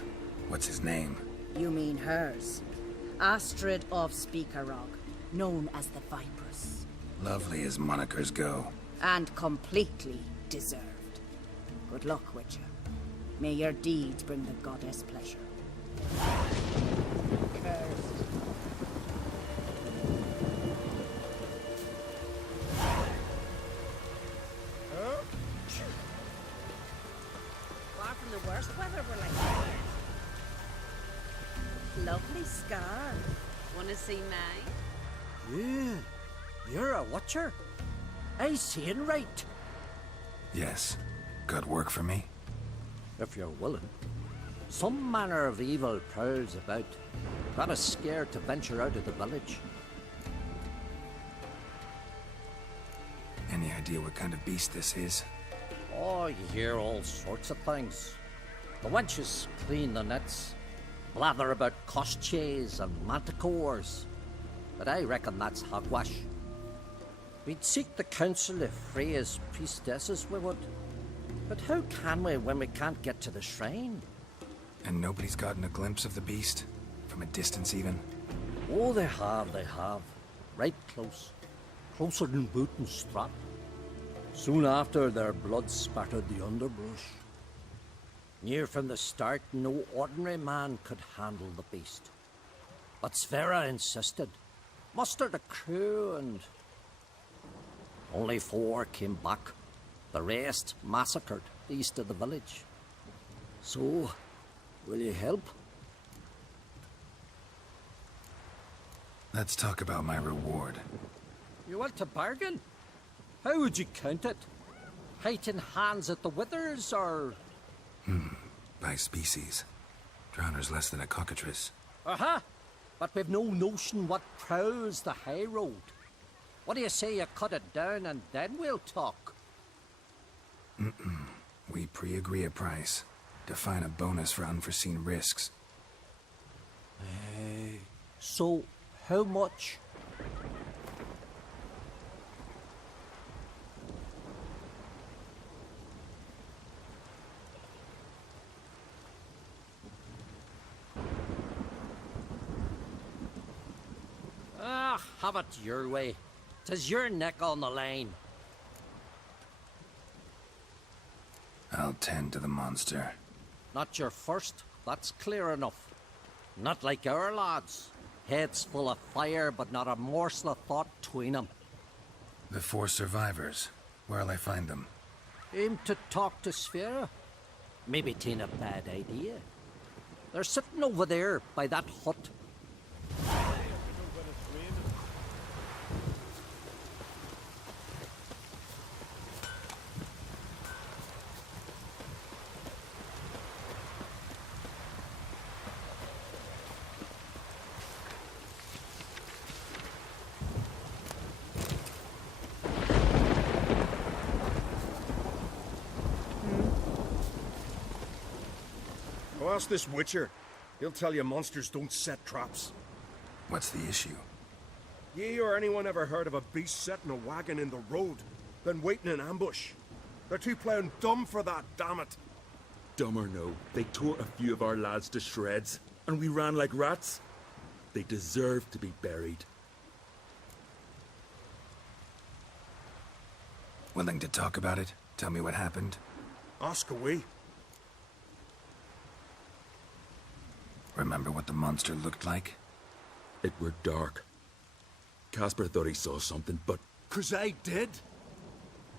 What's his name? You mean hers. Astrid of Speakerrog, known as the Vipress. Lovely as monikers go. And completely deserved. Good luck, Witcher. May your deeds bring the goddess pleasure. Far from the worst weather we're like. Lovely scar. Wanna see mine? Yeah, you're a watcher. I seeing right. Yes. Got work for me? If you're willing. Some manner of evil prowls about. Got us scared to venture out of the village. Any idea what kind of beast this is? Oh, you hear all sorts of things. The wenches clean the nets, blather about kosches and manticores. But I reckon that's hogwash. We'd seek the counsel of Freya's priestesses, we would. But how can we when we can't get to the shrine? And nobody's gotten a glimpse of the beast? From a distance, even? Oh, they have, they have. Right close. Closer than boot and strap. Soon after, their blood spattered the underbrush. Near from the start, no ordinary man could handle the beast. But Sverre insisted. Mustered a crew and... Only 4 came back. The rest massacred east of the village. So, will you help? Let's talk about my reward. You want to bargain? How would you count it? Height in hands at the withers, or...? By species. Drowner's less than a cockatrice. Aha! But we've no notion what prowls the high road. What do you say you cut it down and then we'll talk? We pre-agree a price. Define a bonus for unforeseen risks. So, how much? Have it your way. 'Tis your neck on the line. I'll tend to the monster. Not your first, that's clear enough. Not like our lads. Heads full of fire, but not a morsel of thought between 'em. The 4 survivors. Where'll I find them? Aim to talk to Sverre? Maybe 'tain't a bad idea. They're sitting over there by that hut. Ask this Witcher. He'll tell you monsters don't set traps. What's the issue? Ye or anyone ever heard of a beast setting a wagon in the road, then waiting in ambush? They're too plowing dumb for that, damn it. Dumb or no, they tore a few of our lads to shreds, and we ran like rats. They deserve to be buried. Willing to talk about it? Tell me what happened? Ask away. Remember what the monster looked like? It were dark. Casper thought he saw something, but... 'Cause I did.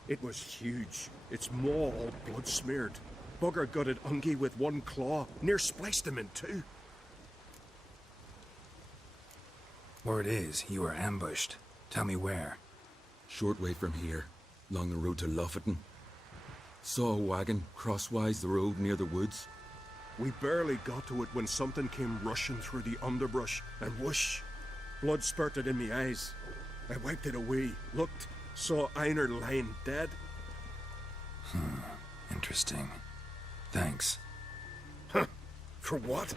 It was huge. Its maw all blood smeared. Bugger gutted Ungi with 1 claw. Near spliced him in 2. Word is, you were ambushed. Tell me where. Short way from here, along the road to Lofoten. Saw a wagon crosswise the road near the woods. We barely got to it when something came rushing through the underbrush, and whoosh! Blood spurted in me eyes. I wiped it away, looked, saw Einar lying dead. Interesting. Thanks. Huh. For what?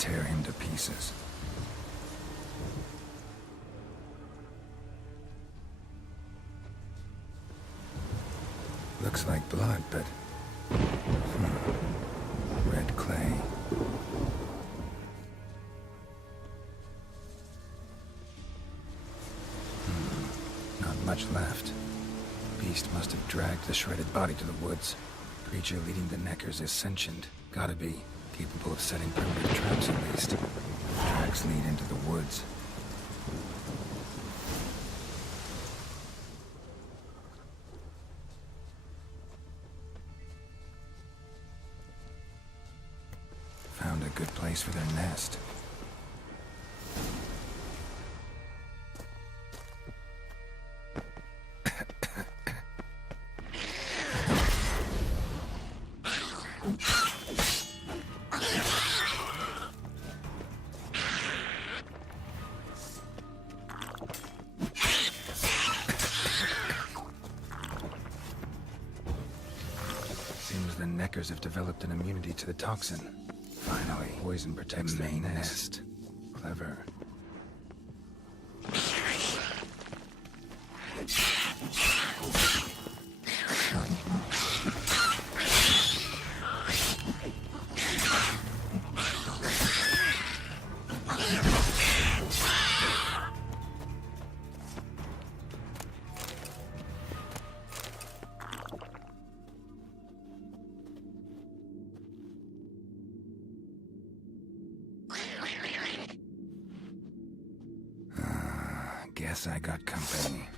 tear him to pieces. Looks like blood, but... red clay. Not much left. Beast must have dragged the shredded body to the woods. Creature leading the Neckers is sentient. Gotta be. Capable of setting primitive traps at least. Tracks lead into the woods. Found a good place for their nest. Seems the Neckers have developed an immunity to the toxin. Finally, poison protects the main nest. Clever. Guess I got company.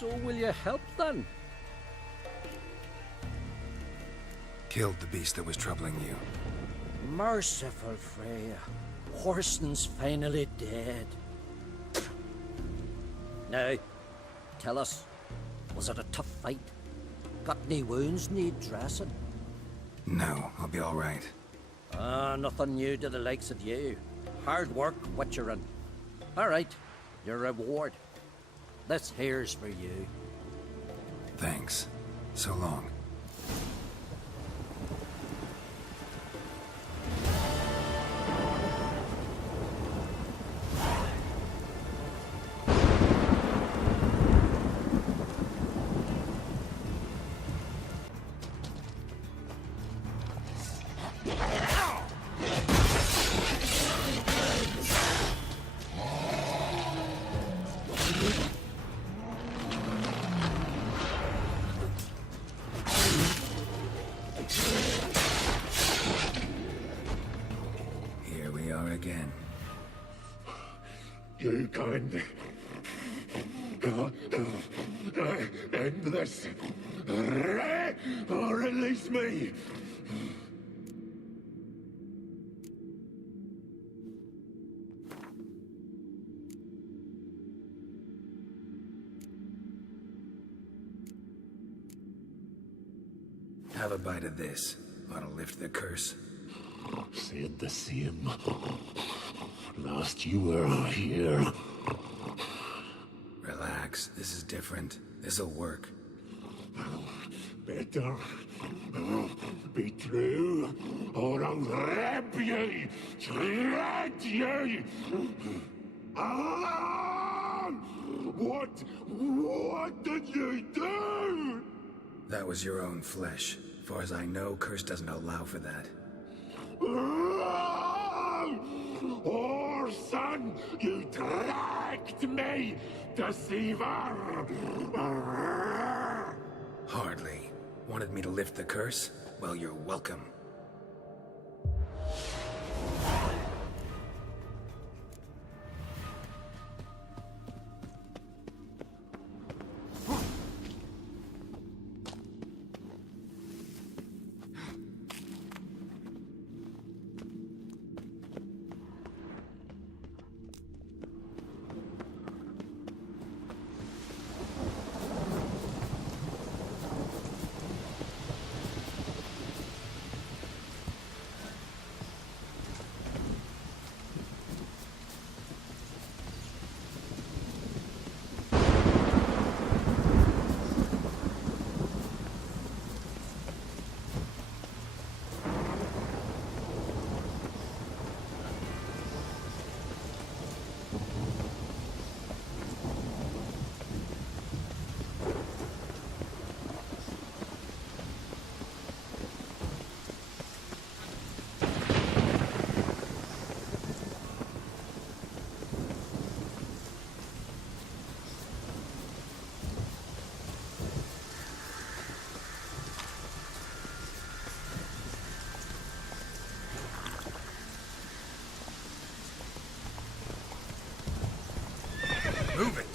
So will you help then? Killed the beast that was troubling you. Merciful Freya. Whorson's finally dead. Now, tell us, was it a tough fight? Got any wounds need dressing? No, I'll be all right. Nothing new to the likes of you. Hard work, what you're in. All right, your reward. This here's for you. Thanks. So long. Here we are again. You can end this, or release me. Have a bite of this. Ought to lift the curse. Said the same. Last you were here. Relax. This is different. This'll work. Better be true, or I'll rip you, shred you. Ah! What did you do? That was your own flesh. Far as I know, curse doesn't allow for that. Orson, you tracked me, deceiver! Hardly. Wanted me to lift the curse? Well, you're welcome. Move it!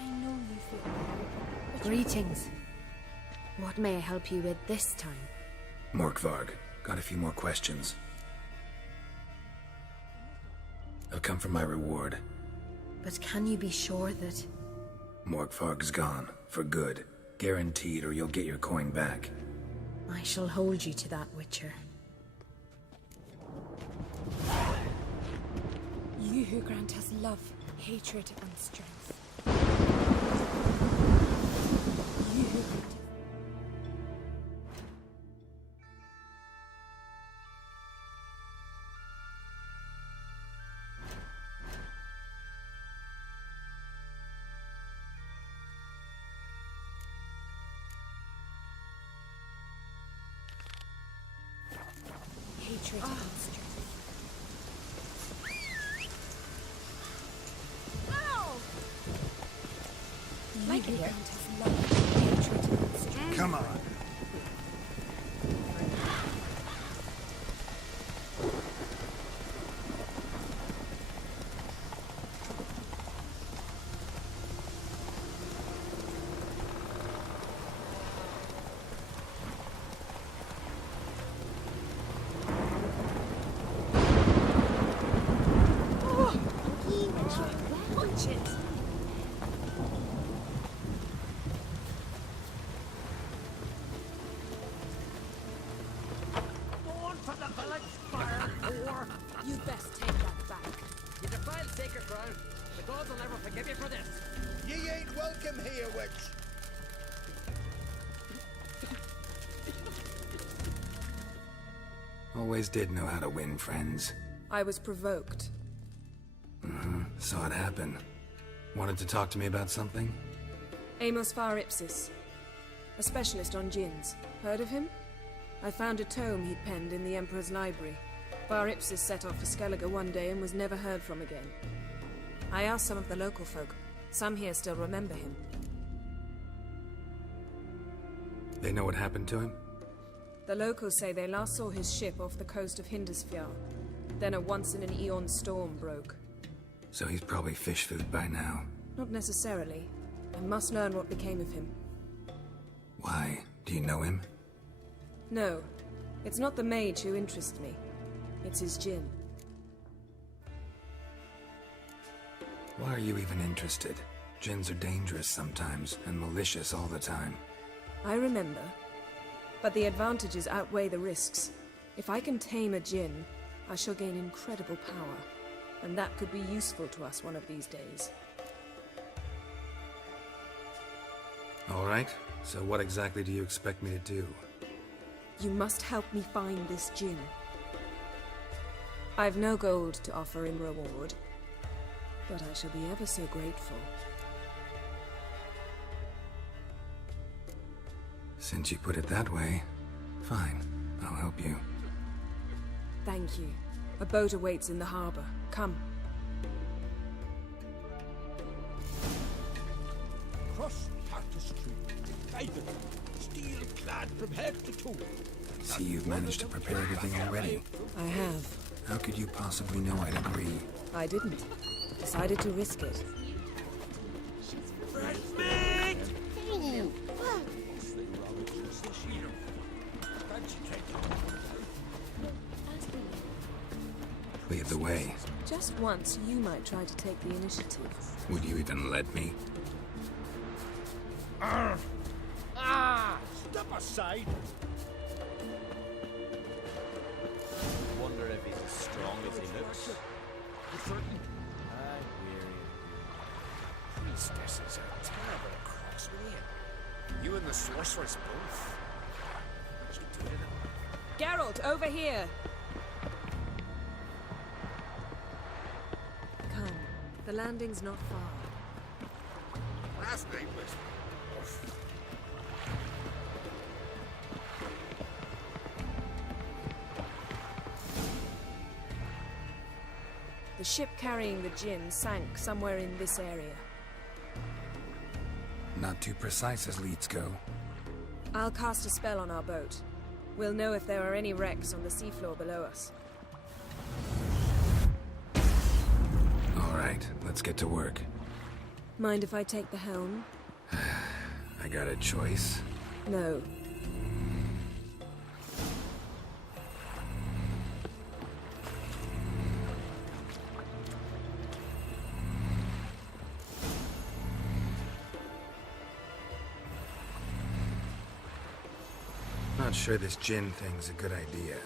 I know you feel bad. Greetings. What may I help you with this time? Morkvarg, got a few more questions. I've come for my reward. But can you be sure that... Morkvarg's gone, for good. Guaranteed, or you'll get your coin back. I shall hold you to that, Witcher. You who grant us love, hatred, and strength. You who grant us... hatred and strength. Like it here. Come on. shit. Born for the village fire, whore! You best take that back. You defile sacred ground. The gods will never forgive you for this. Ye ain't welcome here, witch. Always did know how to win friends. I was provoked. Saw it happen. Wanted to talk to me about something? Amos Far Ipsis, a specialist on djinns. Heard of him? I found a tome he'd penned in the Emperor's library. Far Ipsis set off for Skellige one day and was never heard from again. I asked some of the local folk. Some here still remember him. They know what happened to him? The locals say they last saw his ship off the coast of Hindisfjall. Then a once-in-an-eon storm broke. So he's probably fish food by now. Not necessarily. I must learn what became of him. Why? Do you know him? No. It's not the mage who interests me. It's his djinn. Why are you even interested? Djinns are dangerous sometimes, and malicious all the time. I remember. But the advantages outweigh the risks. If I can tame a djinn, I shall gain incredible power. And that could be useful to us one of these days. All right. So what exactly do you expect me to do? You must help me find this djinn. I've no gold to offer in reward, but I shall be ever so grateful. Since you put it that way, fine. I'll help you. Thank you. A boat awaits in the harbor. Come. Cross Parker Street, Ivan, steel-clad from head to toe. See, you've managed to prepare everything already. I have. How could you possibly know I'd agree? I didn't. Decided to risk it. Lead the way. Just once, you might try to take the initiative. Would you even let me? Step aside. Wonder if he's as strong as he looks. You certain? I'm weary. Priestesses are terrible cross with you. You and the sorceress both. What'd you do to them? Geralt, over here! Come. The landing's not far. Last name was... The ship carrying the djinn sank somewhere in this area. Not too precise as leads go. I'll cast a spell on our boat. We'll know if there are any wrecks on the seafloor below us. All right, let's get to work. Mind if I take the helm? I got a choice. No. Not sure this djinn thing's a good idea.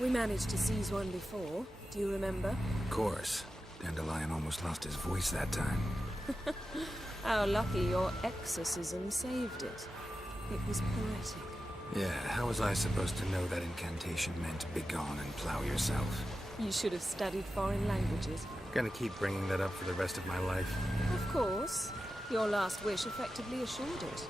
We managed to seize one before. Do you remember? Of course. Dandelion almost lost his voice that time. How lucky your exorcism saved it. It was poetic. Yeah, how was I supposed to know that incantation meant begone and plow yourself? You should have studied foreign languages. Gonna keep bringing that up for the rest of my life. Of course. Your last wish effectively assured it.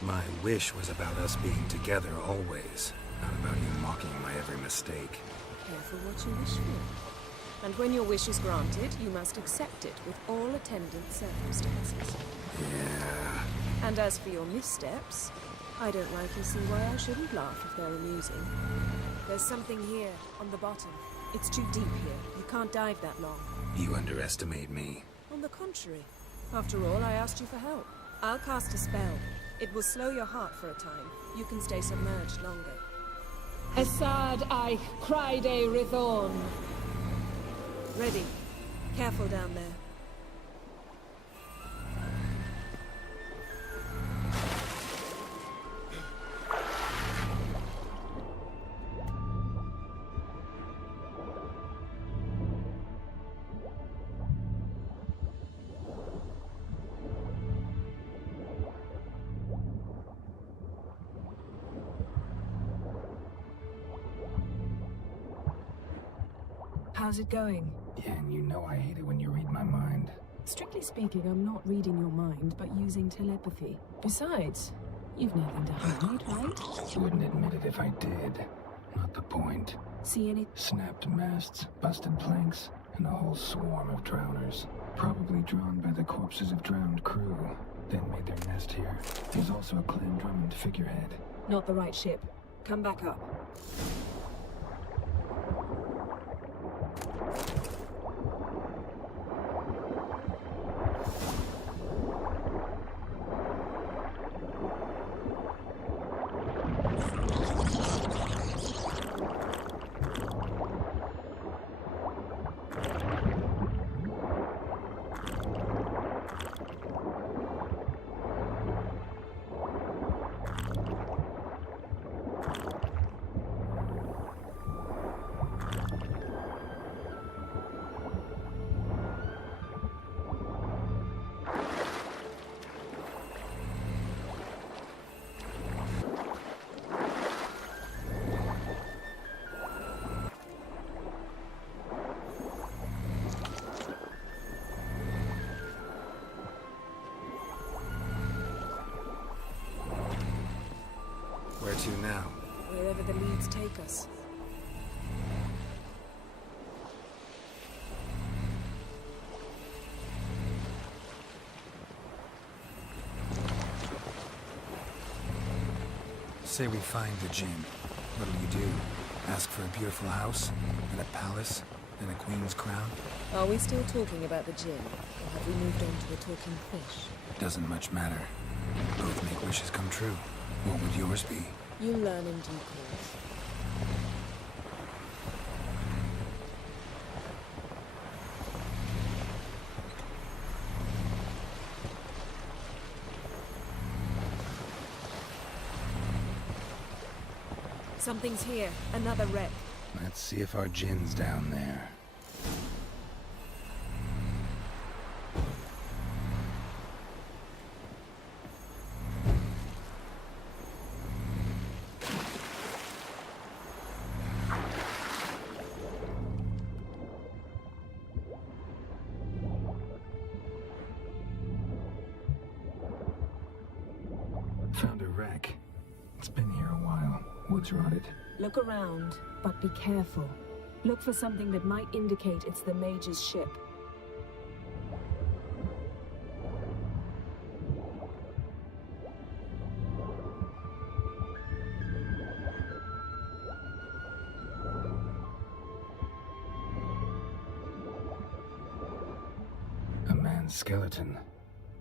My wish was about us being together always, not about you mocking my every mistake. Careful what you wish for. And when your wish is granted, you must accept it with all attendant circumstances. Yeah. And as for your missteps, I don't rightly see why I shouldn't laugh if they're amusing. There's something here, on the bottom. It's too deep here. You can't dive that long. You underestimate me. On the contrary. After all, I asked you for help. I'll cast a spell. It will slow your heart for a time. You can stay submerged longer. Assad I cried a Rithon. Ready. Careful down there. How's it going? Yen, you know I hate it when you read my mind. Strictly speaking, I'm not reading your mind, but using telepathy. Besides, you've nothing to hide, right? Wouldn't admit it if I did. Not the point. See any? Snapped masts, busted planks, and a whole swarm of drowners. Probably drawn by the corpses of drowned crew. Then made their nest here. There's also a Clan Drummond figurehead. Not the right ship. Come back up. Where to now? Wherever the leads take us. Say we find the Jinn. What'll you do? Ask for a beautiful house? And a palace? And a queen's crown? Are we still talking about the Jinn? Or have we moved on to the talking fish? Doesn't much matter. Both make wishes come true. What would yours be? You'll learn in due course. Something's here. Another wreck. Let's see if our Jinn's down there. Found a wreck. It's been here a while. Wood's rotted. Look around, but be careful. Look for something that might indicate it's the mage's ship. A man's skeleton.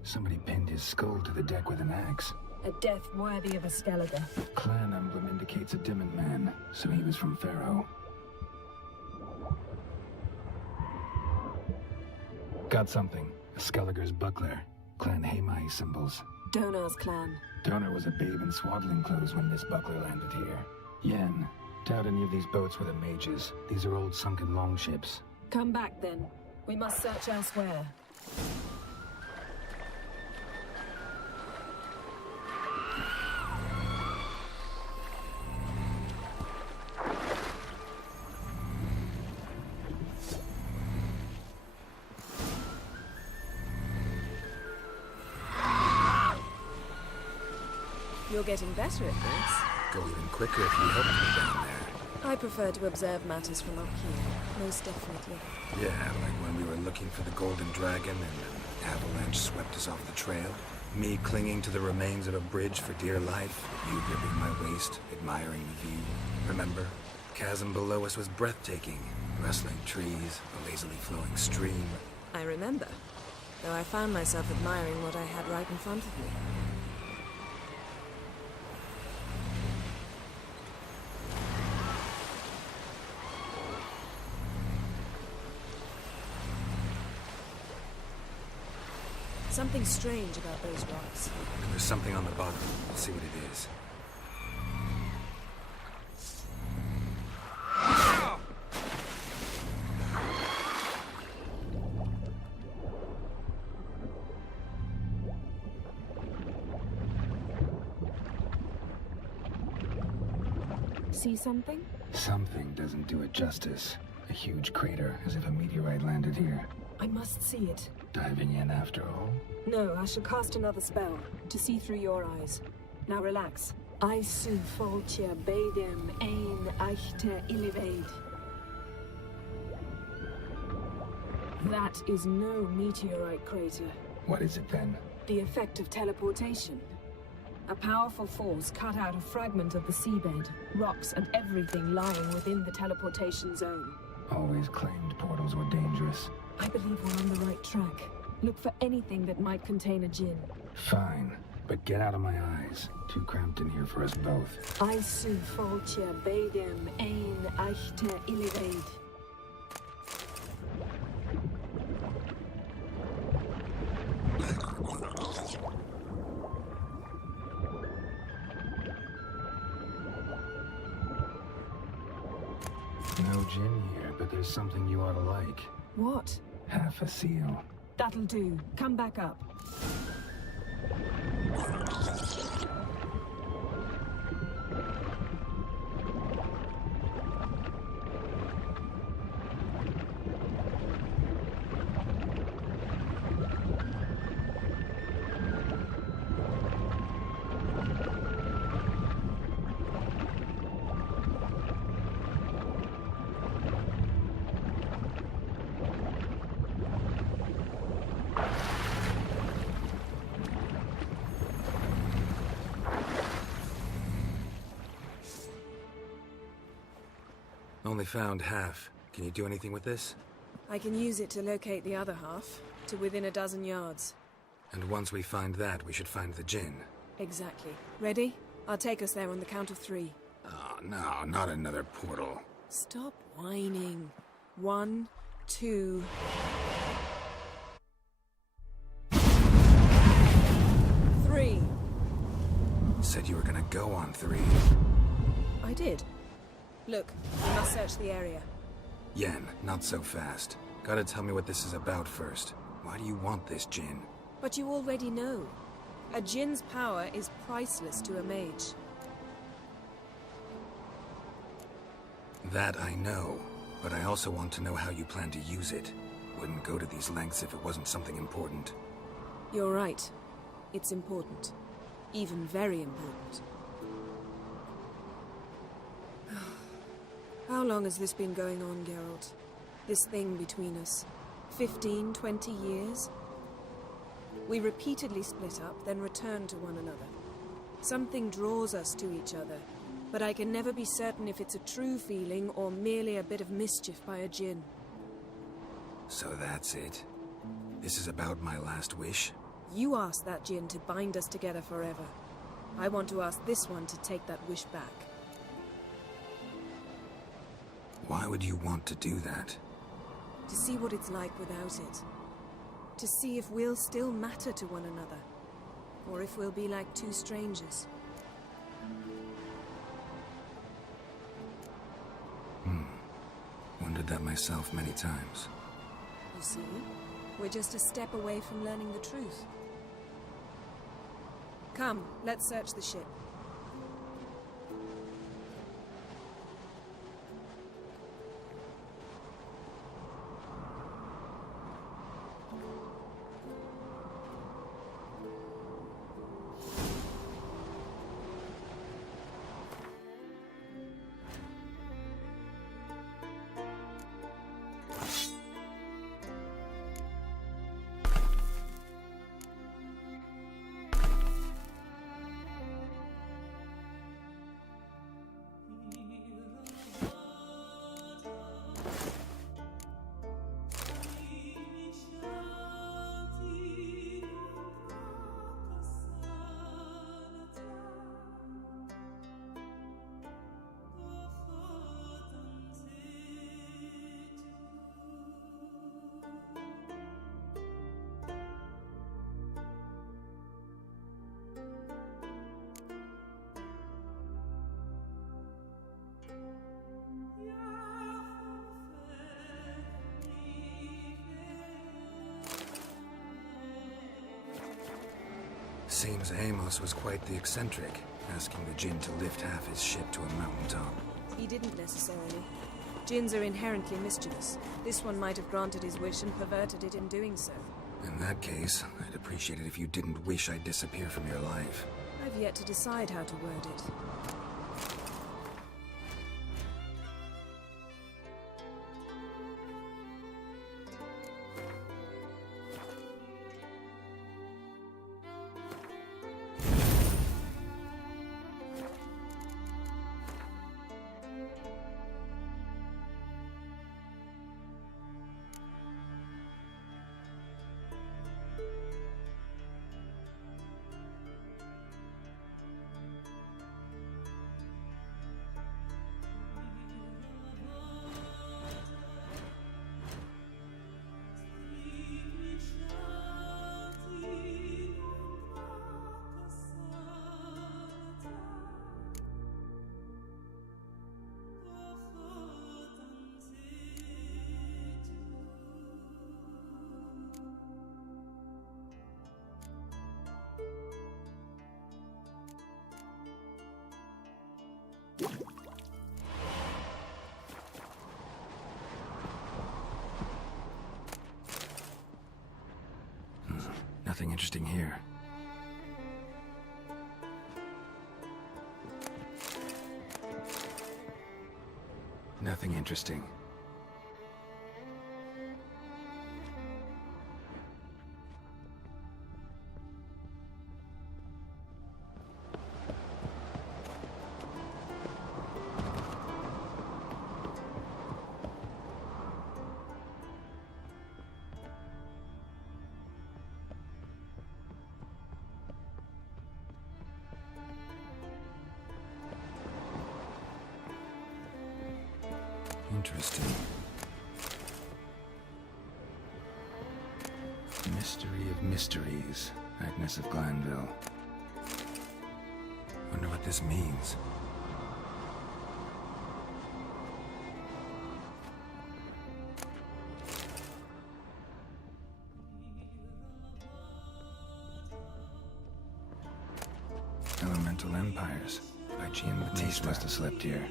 Somebody pinned his skull to the deck with an axe. A death worthy of a Skellige. Clan emblem indicates a Dimmen man, so he was from Pharaoh. Got something. A Skellige's buckler. Clan Hamai symbols. Donar's clan. Donar was a babe in swaddling clothes when this buckler landed here. Yen, doubt any of these boats were the mages. These are old sunken longships. Come back then. We must search elsewhere. You're getting better at this. Go even quicker if you helped me down there. I prefer to observe matters from up here, most definitely. Yeah, like when we were looking for the Golden Dragon and an avalanche swept us off the trail. Me clinging to the remains of a bridge for dear life. You gripping my waist, admiring the view. Remember? Chasm below us was breathtaking. Rustling trees, a lazily flowing stream. I remember, though I found myself admiring what I had right in front of me. Something strange about those rocks. And there's something on the bottom. I'll see what it is. See something? Something doesn't do it justice. A huge crater, as if a meteorite landed here. I must see it. Diving in after all? No, I shall cast another spell to see through your eyes. Now relax. I su foltia bedem ein eichte illivaid. That is no meteorite crater. What is it then? The effect of teleportation. A powerful force cut out a fragment of the seabed, rocks and everything lying within the teleportation zone. Always claimed portals were dangerous. I believe we're on the right track. Look for anything that might contain a djinn. Fine, but get out of my eyes. Too cramped in here for us both. I su foltia bedem ein eichte illivaid. No gin here, but there's something you ought to like. What? Half a seal. That'll do. Come back up. Only found half. Can you do anything with this? I can use it to locate the other half, to within a dozen yards. And once we find that, we should find the gin. Exactly. Ready? I'll take us there on the count of 3. Oh, no, not another portal. Stop whining. 1, 2... Three. Said you were gonna go on 3. I did. Look, we must search the area. Yen, not so fast. Gotta tell me what this is about first. Why do you want this gin? But you already know. A djinn's power is priceless to a mage. That I know, but I also want to know how you plan to use it. Wouldn't go to these lengths if it wasn't something important. You're right. It's important. Even very important. How long has this been going on, Geralt? This thing between us? 15, 20 years? We repeatedly split up, then returned to one another. Something draws us to each other, but I can never be certain if it's a true feeling or merely a bit of mischief by a djinn. So that's it? This is about my last wish? You asked that djinn to bind us together forever. I want to ask this one to take that wish back. Why would you want to do that? To see what it's like without it. To see if we'll still matter to one another. Or if we'll be like two strangers. Wondered that myself many times. You see? We're just a step away from learning the truth. Come, let's search the ship. Seems Amos was quite the eccentric, asking the Jinn to lift half his ship to a mountaintop. He didn't necessarily. Jinns are inherently mischievous. This one might have granted his wish and perverted it in doing so. In that case, I'd appreciate it if you didn't wish I'd disappear from your life. I've yet to decide how to word it. Nothing interesting here. Nothing interesting. Interesting. Mystery of mysteries, Agnes of Glanville. Wonder what this means. Elemental Empires by Gian Battista. Must have slept here.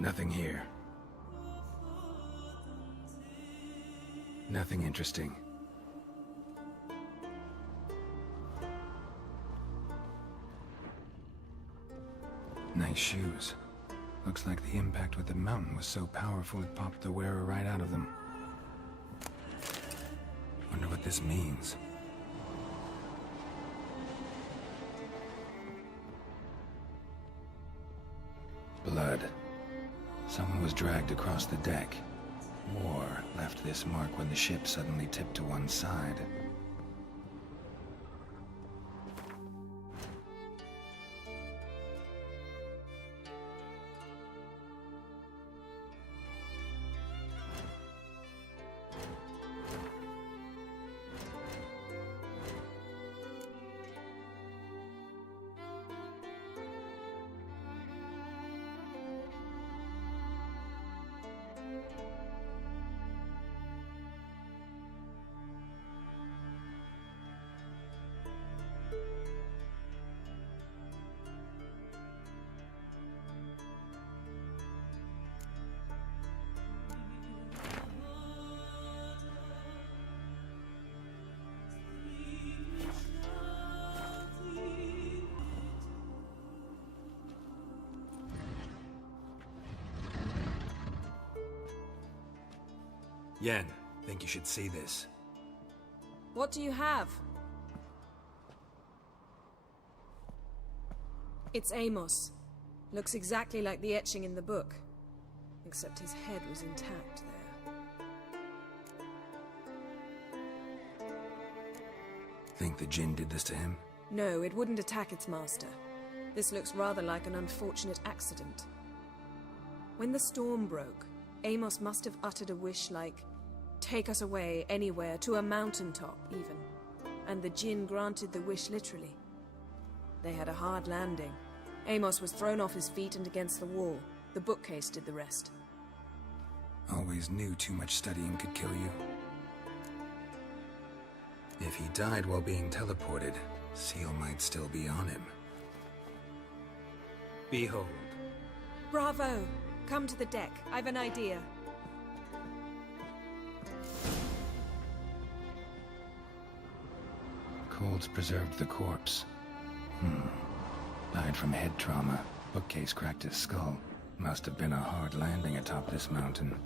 Nothing here. Nothing interesting. Nice shoes. Looks like the impact with the mountain was so powerful it popped the wearer right out of them. Wonder what this means. Blood. Someone was dragged across the deck. War left this mark when the ship suddenly tipped to one side. Yen, think you should see this. What do you have? It's Amos. Looks exactly like the etching in the book. Except his head was intact there. Think the Jinn did this to him? No, it wouldn't attack its master. This looks rather like an unfortunate accident. When the storm broke, Amos must have uttered a wish like, "Take us away, anywhere, to a mountaintop, even." And the Jinn granted the wish literally. They had a hard landing. Amos was thrown off his feet and against the wall. The bookcase did the rest. Always knew too much studying could kill you. If he died while being teleported, Seal might still be on him. Behold. Bravo! Come to the deck. I've an idea. Cold's preserved the corpse. Died from head trauma. Bookcase cracked his skull. Must have been a hard landing atop this mountain.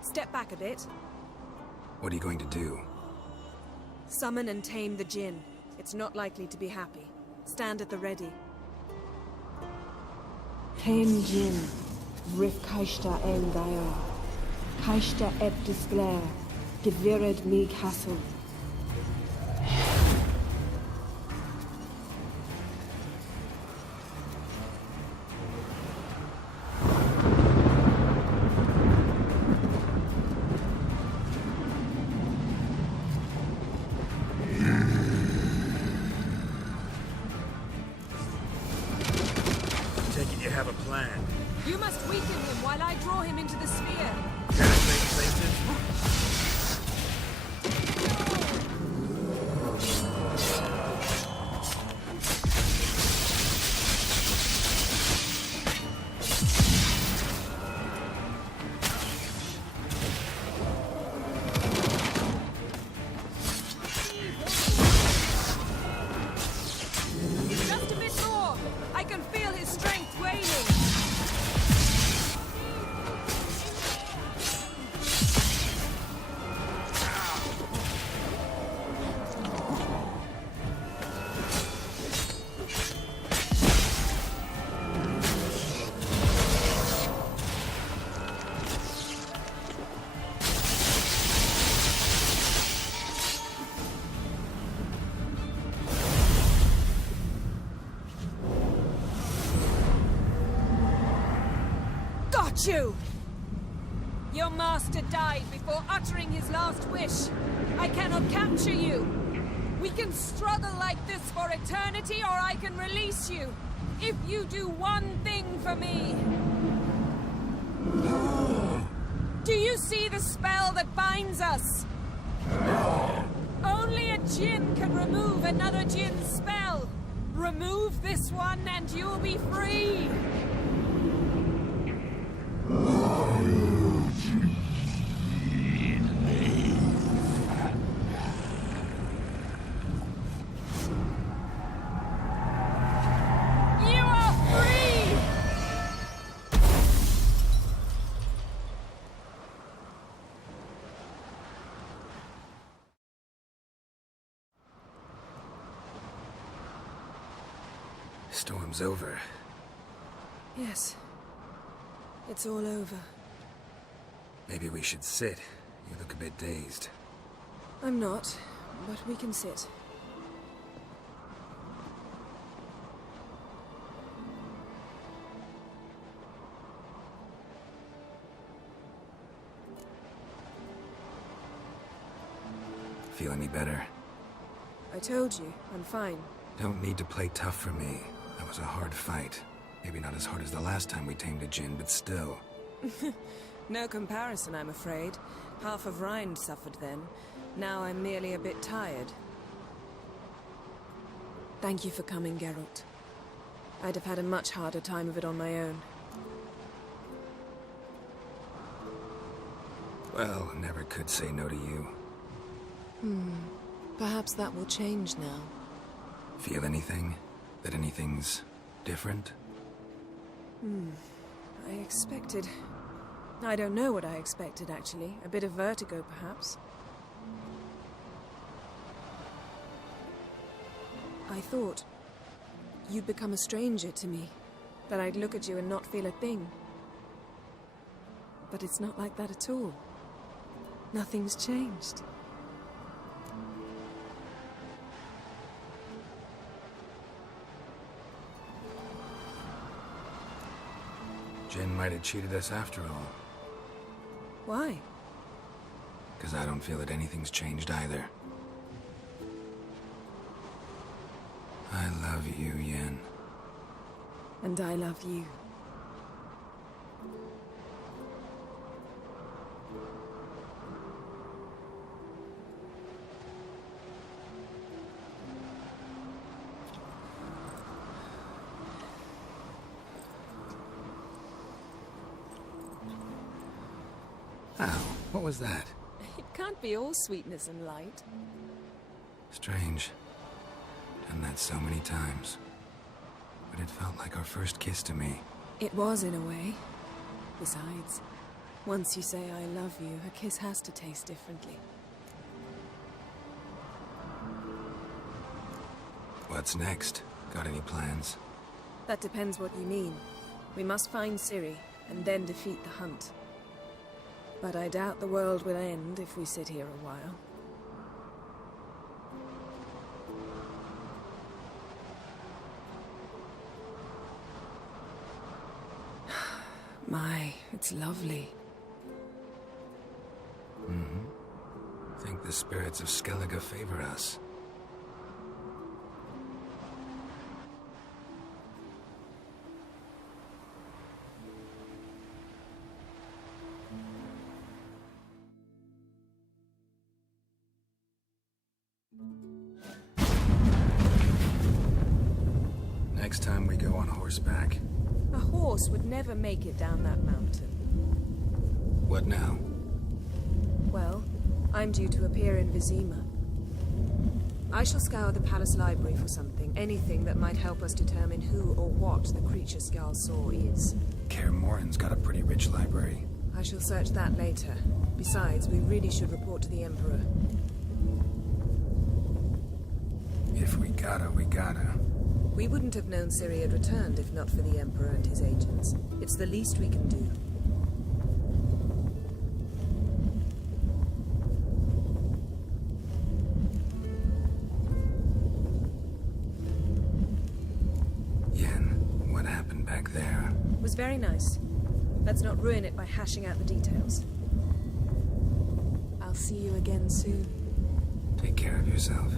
Step back a bit. What are you going to do? Summon and tame the Jinn. It's not likely to be happy. Stand at the ready. Hen Jin, Rif Kaishta en Gaia, Kaishta eb Disglair, Gevired mi Castle. You have a plan. You must weaken him while I draw him into the sphere. Just a bit more. I can feel his strength waning. You! Your master died before uttering his last wish. I cannot capture you. We can struggle like this for eternity, or I can release you. If you do one thing for me. Do you see the spell that binds us? Only a Jinn can remove another Jinn's spell. Remove this one and you'll be free. Storm's over. Yes. It's all over. Maybe we should sit. You look a bit dazed. I'm not, but we can sit. Feel any better? I told you, I'm fine. Don't need to play tough for me. That was a hard fight. Maybe not as hard as the last time we tamed a Jinn, but still. No comparison, I'm afraid. Half of Rind suffered then. Now I'm merely a bit tired. Thank you for coming, Geralt. I'd have had a much harder time of it on my own. Well, never could say no to you. Perhaps that will change now. Feel anything? That anything's different? I expected... I don't know what I expected, actually. A bit of vertigo, perhaps. I thought you'd become a stranger to me. That I'd look at you and not feel a thing. But it's not like that at all. Nothing's changed. Jinn might have cheated us after all. Why? Because I don't feel that anything's changed either. I love you, Yen. And I love you. Ow, what was that? It can't be all sweetness and light. Strange. Done that so many times. But it felt like our first kiss to me. It was, in a way. Besides, once you say I love you, a kiss has to taste differently. What's next? Got any plans? That depends what you mean. We must find Ciri, and then defeat the hunt. But I doubt the world will end if we sit here a while. My, it's lovely. Think the spirits of Skellige favor us. Next time we go on horseback. A horse would never make it down that mountain. What now? Well, I'm due to appear in Vizima. I shall scour the palace library for something, anything that might help us determine who or what the creature Skjal saw is. Kaer Morhen's got a pretty rich library. I shall search that later. Besides, we really should report to the Emperor. If we gotta, we gotta. We wouldn't have known Ciri had returned if not for the Emperor and his agents. It's the least we can do. Yen, what happened back there? It was very nice. Let's not ruin it by hashing out the details. I'll see you again soon. Take care of yourself.